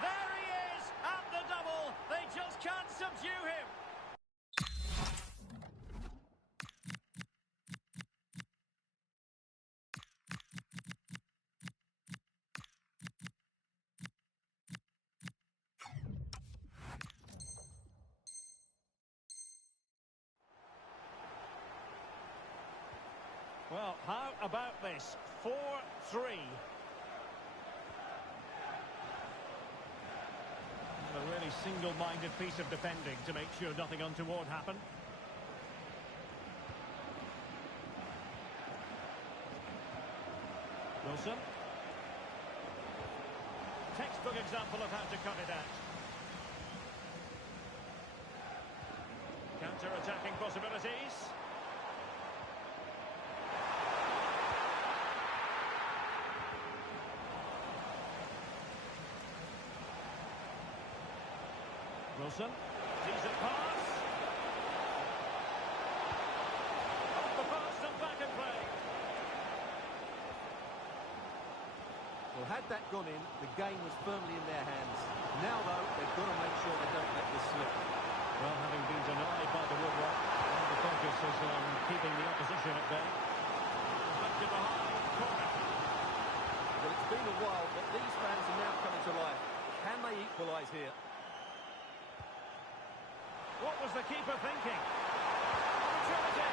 There he is at the double. They just can't subdue him. about this. 4-3. A really single-minded piece of defending to make sure nothing untoward happened. Wilson. Textbook example of how to cut it out. Counter-attacking possibilities. Wilson, decent pass. Off the post and back in play. Well, had that gone in, the game was firmly in their hands. Now, though, they've got to make sure they don't let this slip. Well, having been denied by the woodwork, the focus is on keeping the opposition at bay. Back to behind, corner. Well, it's been a while, but these fans are now coming to life. Can they equalise here? What was the keeper thinking? Opportunity.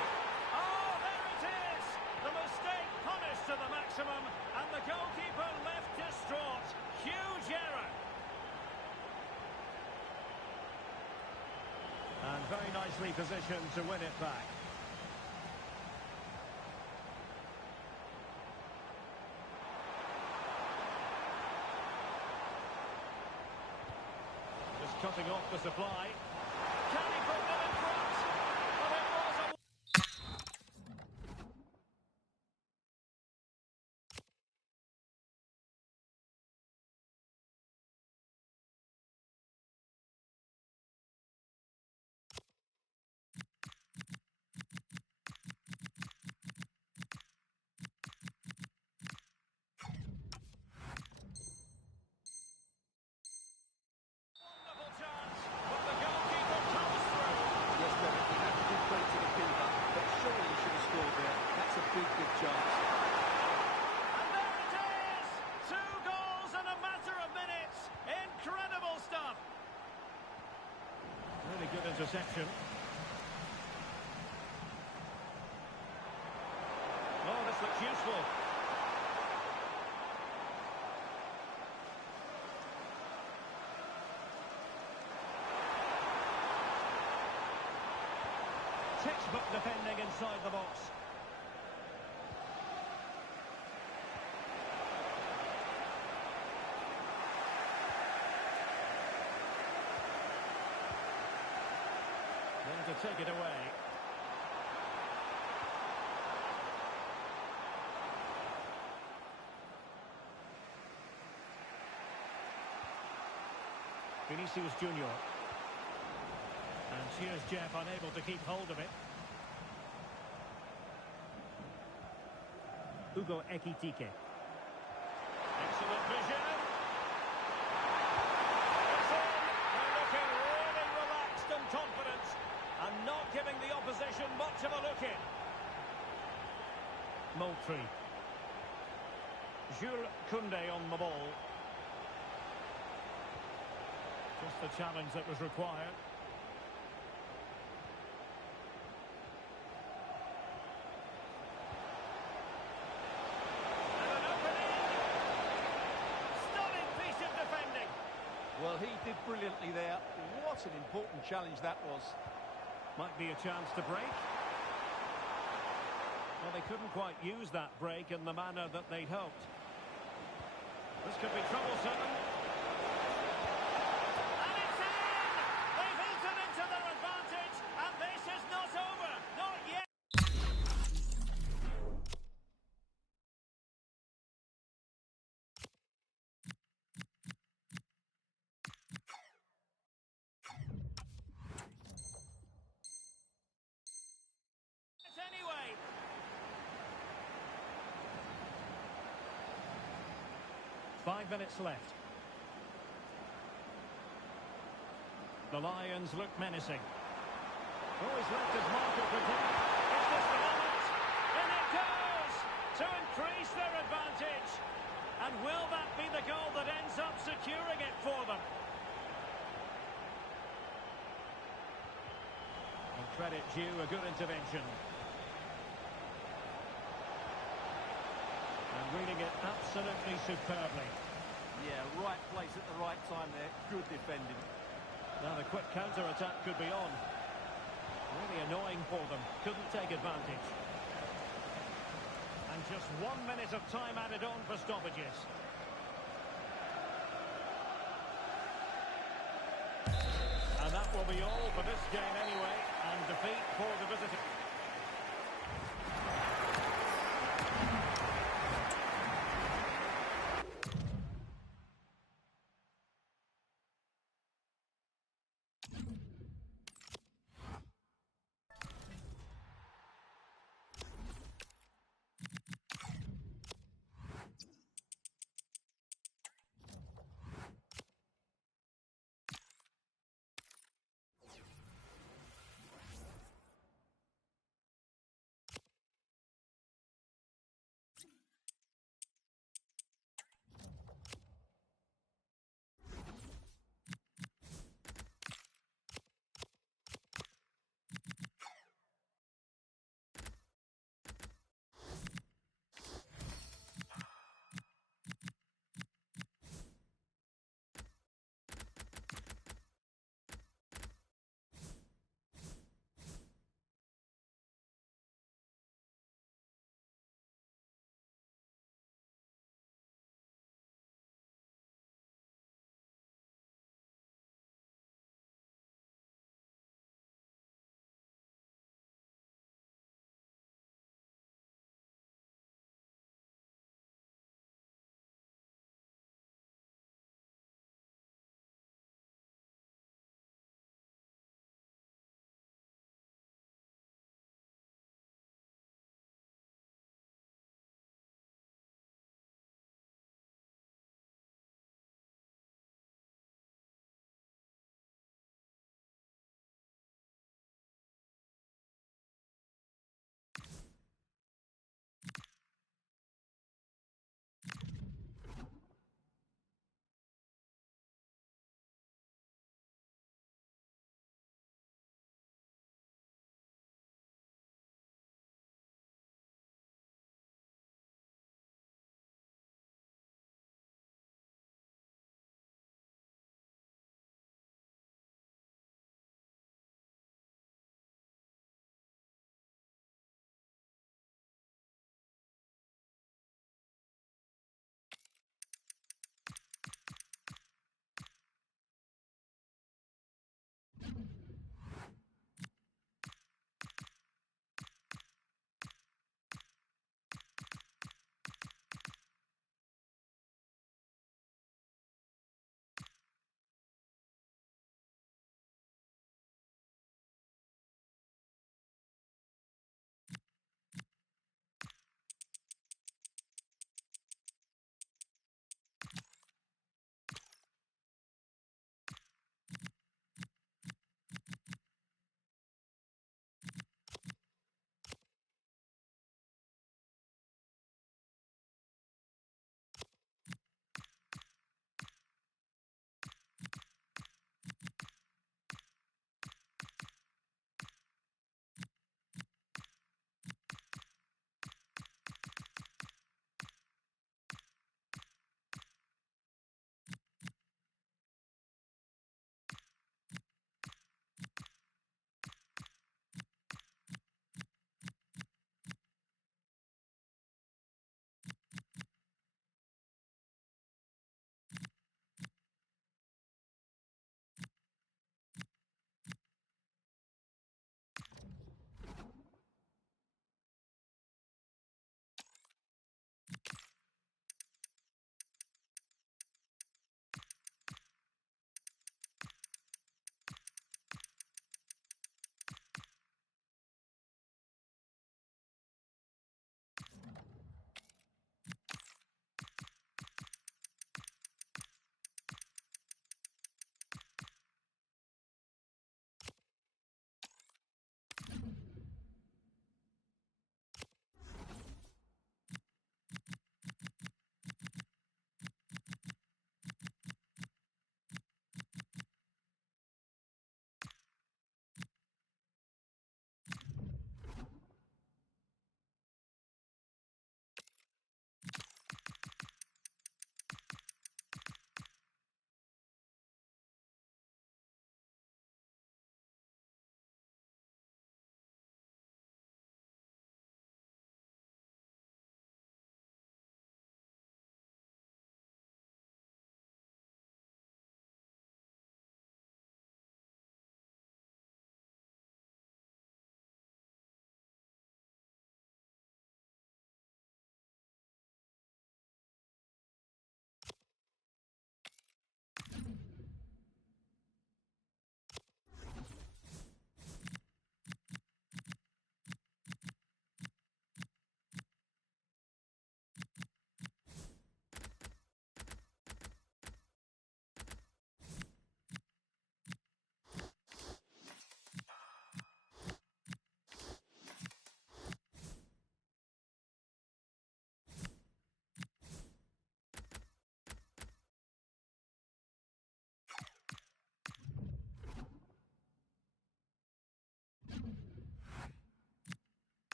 Oh, there it is! The mistake punished to the maximum, and the goalkeeper left distraught. Huge error. And very nicely positioned to win it back. Just cutting off the supply. Can he put them in front? But it was a... Wonderful chance, but the goalkeeper comes through. Yes, Derek, we have to give credit to the keeper, but surely he should have scored there. That's a big, big chance. And there it is! 2 goals in a matter of minutes. Incredible stuff. Really good interception. Oh, this looks useful. Textbook defending inside the box. Then to take it away. Vinicius Junior. And here's Jeff, unable to keep hold of it. Hugo Ekitike. Excellent vision. It's in. They're looking really relaxed and confident, and not giving the opposition much of a look in. Moultrie. Jules Koundé on the ball. Just the challenge that was required. And an opening. Stunning piece of defending. Well, he did brilliantly there. What an important challenge that was. Might be a chance to break. Well, they couldn't quite use that break in the manner that they'd hoped. This could be troublesome. And it's in! They've hit it into their advantage, and this is not over. Not yet. Anyway. 5 minutes left. The Lions look menacing. Oh, he's left his mark of protection. Is this the moment? In it goes! To increase their advantage. And will that be the goal that ends up securing it for them? And credit due, a good intervention. Reading it absolutely superbly. Yeah, right place at the right time there. Good defending. Now the quick counter-attack could be on. Really annoying for them. Couldn't take advantage. And just 1 minute of time added on for stoppages. And that will be all for this game anyway. And defeat for the visitors.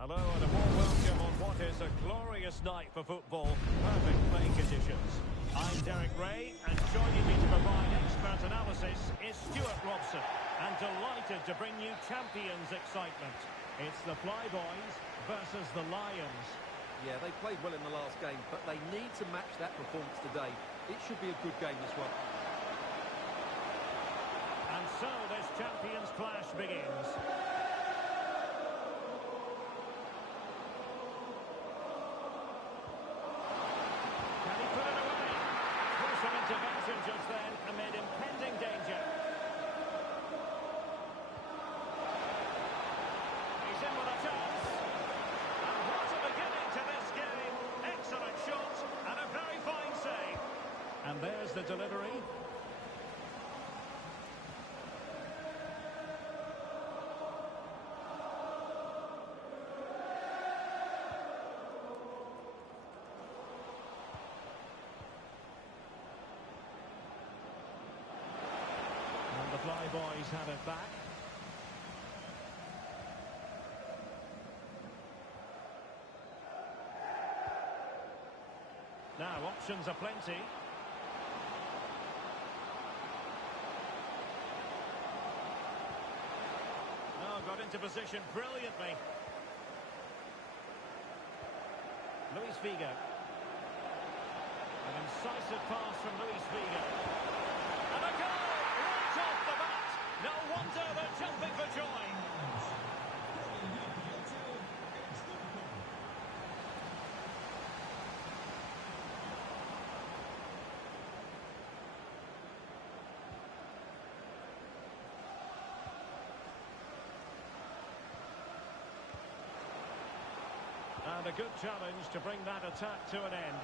Hello and a warm welcome on what is a glorious night for football. Perfect playing conditions. I'm Derek Ray, and joining me to provide expert analysis is Stuart Robson. And delighted to bring you champions excitement. It's the Flyboys versus the Lions. Yeah, they played well in the last game, but they need to match that performance today. It should be a good game, this one. And so this champions clash begins. Can he put it away? Crucial intervention just then amid impending danger. He's in with a chance. And what a beginning to this game. Excellent shot and a very fine save. And there's the delivery. The Flyboys have it back. Now, options are plenty. Oh, got into position brilliantly. Luis Figo. An incisive pass from Luis Figo. And a goal! Right off the bat! No wonder they're jumping for joy! And a good challenge to bring that attack to an end.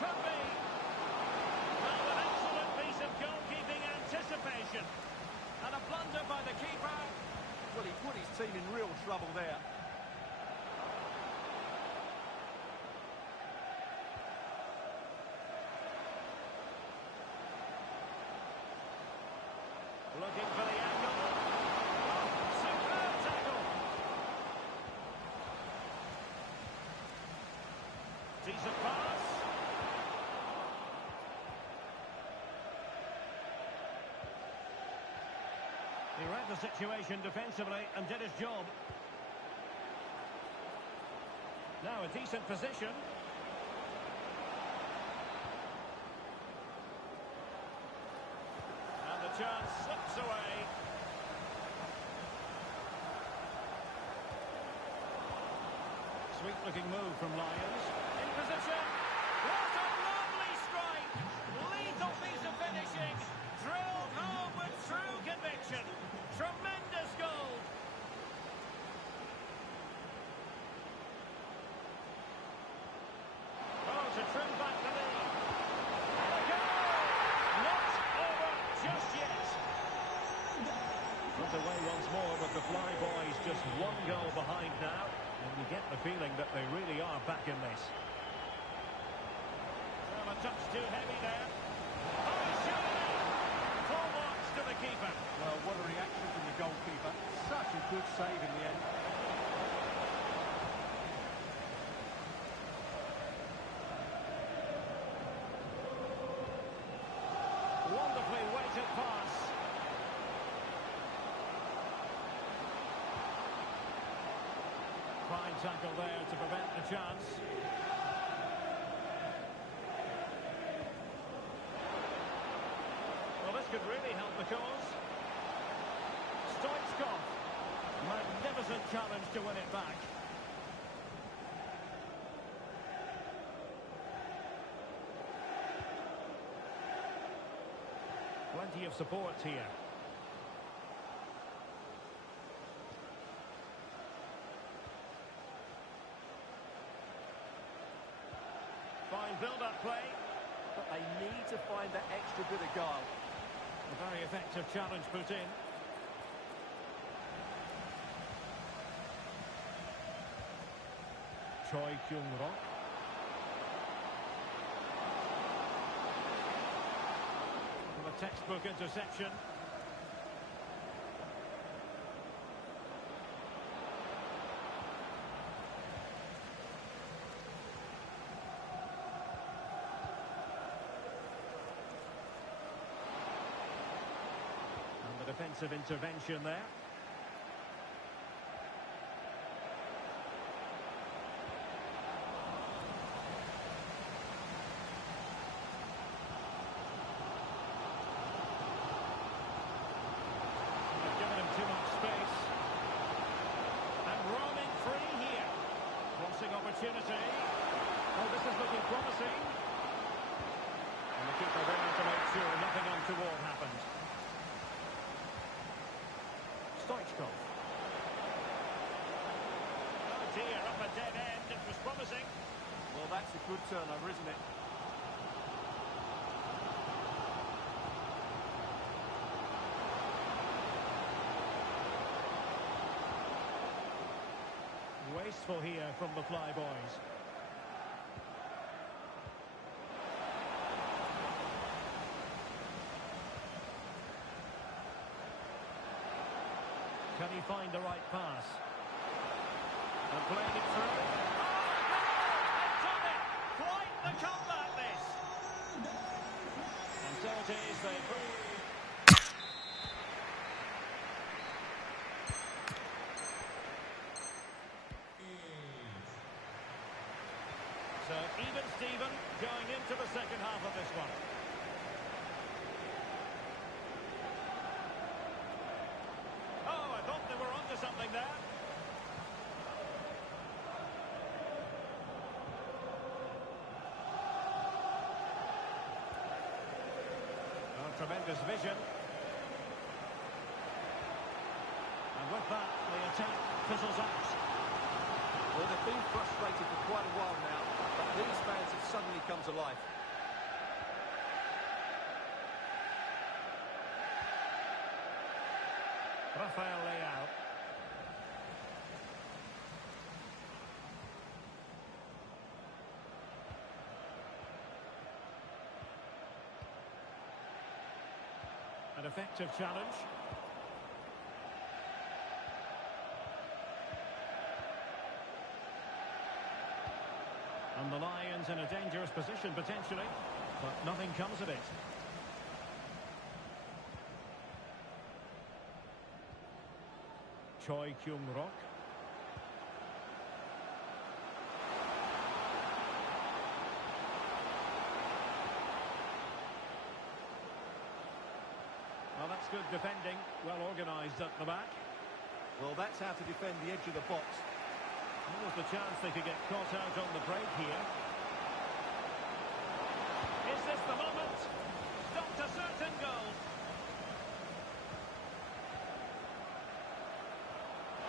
Could be. Well, an excellent piece of goalkeeping anticipation. And a blunder by the keeper. Well, he put his team in real trouble there. Looking for the angle. Superb tackle. Decent pass. He read the situation defensively and did his job. Now a decent position. And the chance slips away. Sweet looking move from Lions. In position. What a lovely strike. Lethal piece of finishing. Drilled home with true conviction. Tremendous goal. Oh, to trim back the lead. And a goal. Not over just yet. Put away once more with the Flyboys just one goal behind now. And you get the feeling that they really are back in this. Well, a touch too heavy there. Oh, surely! Full marks to the keeper. Well, what a reaction from the goalkeeper. Such a good save in the end. Wonderfully weighted pass. Fine tackle there to prevent the chance. Well, this could really help the cause. Stoichkov. Magnificent challenge to win it back. Plenty of support here. Fine build-up play. But they need to find that extra bit of guile. A very effective challenge put in. Choi Kyung-rock. A textbook interception. And the defensive intervention there. Too much space. And roaming free here. Crossing opportunity. Oh, this is looking promising. And the keeper there to make sure nothing untoward happened. Stoichkov. Oh dear, up a dead end. It was promising. Well, that's a good turnover, isn't it? Wasteful here from the Flyboys. Can he find the right pass? And playing it through. Oh, done it! Quite the comeback, this! And so it is, they prove. So even Steven going into the second half of this one. Oh, I thought they were onto something there. Oh, tremendous vision. And with that, the attack fizzles out. Well, they've been frustrated for quite a while now, but these fans have suddenly come to life. Rafael Leao. An effective challenge. And the Lions in a dangerous position, potentially. But nothing comes of it. Choi Kyung-rok. Well, that's good defending. Well organised at the back. Well, that's how to defend the edge of the box. There was the chance they could get caught out on the break here. Is this the moment? Stopped a certain goal.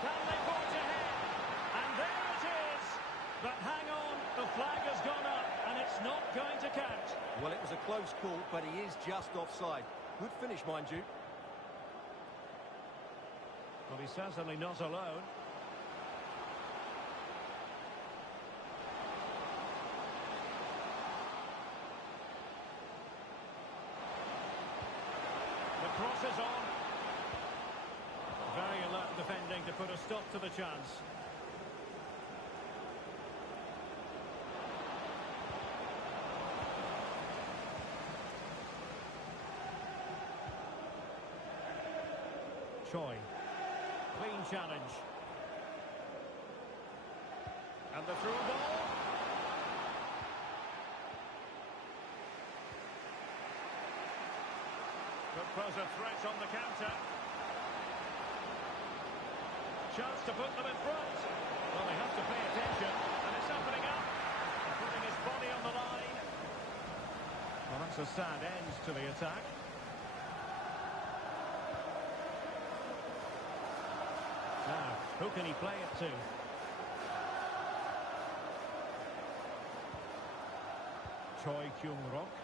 Can they forge ahead? And there it is. But hang on, the flag has gone up and it's not going to count. Well, it was a close call, but he is just offside. Good finish, mind you. Well, he's certainly not alone. Cross is on. Very alert defending to put a stop to the chance. Choi. Clean challenge. And the through ball. Could pose a threat on the counter. Chance to put them in front. Well, they have to pay attention. And it's opening up. And putting his body on the line. Well, that's a sad end to the attack. Now, who can he play it to? Choi Kyung-rok.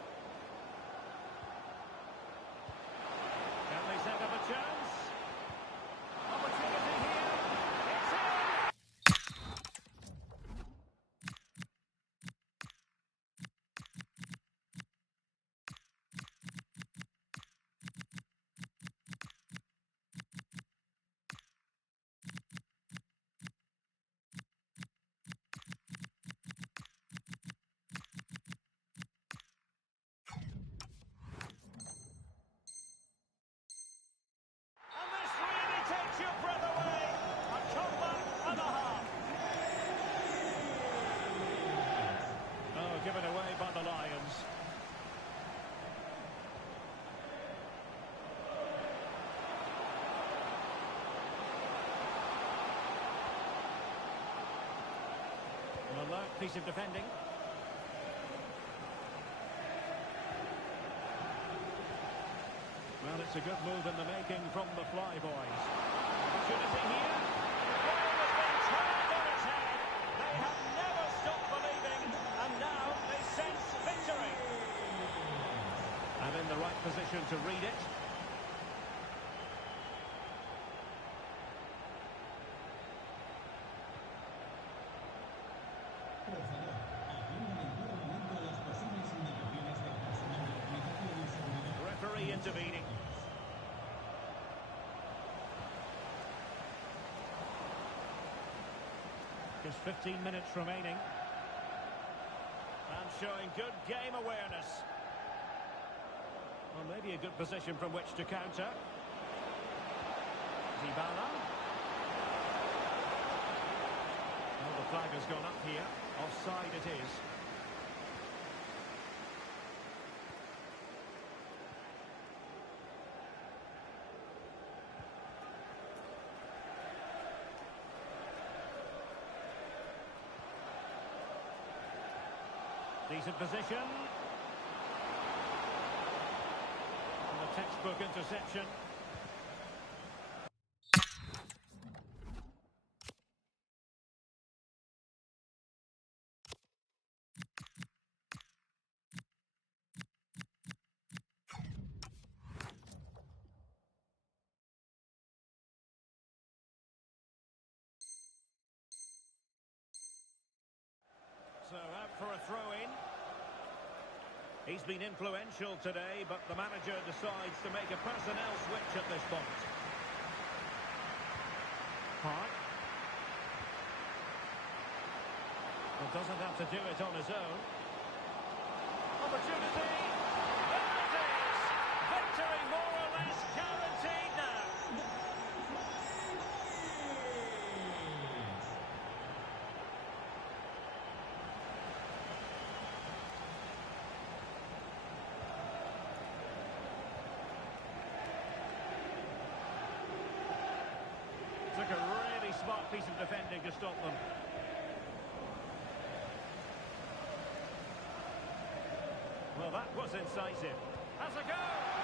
Can they set up a chance? Opportunity here. It's in! piece of defending. Well, it's a good move in the making from the Flyboys. Opportunity here. The ball has been turned on its head. They have never stopped believing, and now they sense victory. And in the right position to read it. Referee intervening. Just 15 minutes remaining. And showing good game awareness. Well, maybe a good position from which to counter. Dybala. Well, the flag has gone up here. Offside it is. Decent position. And a textbook interception. So out for a throw-in. He's been influential today, but the manager decides to make a personnel switch at this point. Park. Well, doesn't have to do it on his own. Opportunity. There it is. Victory more or less guaranteed now. Took a really smart piece of defending to stop them. Well, that was incisive. Has a go!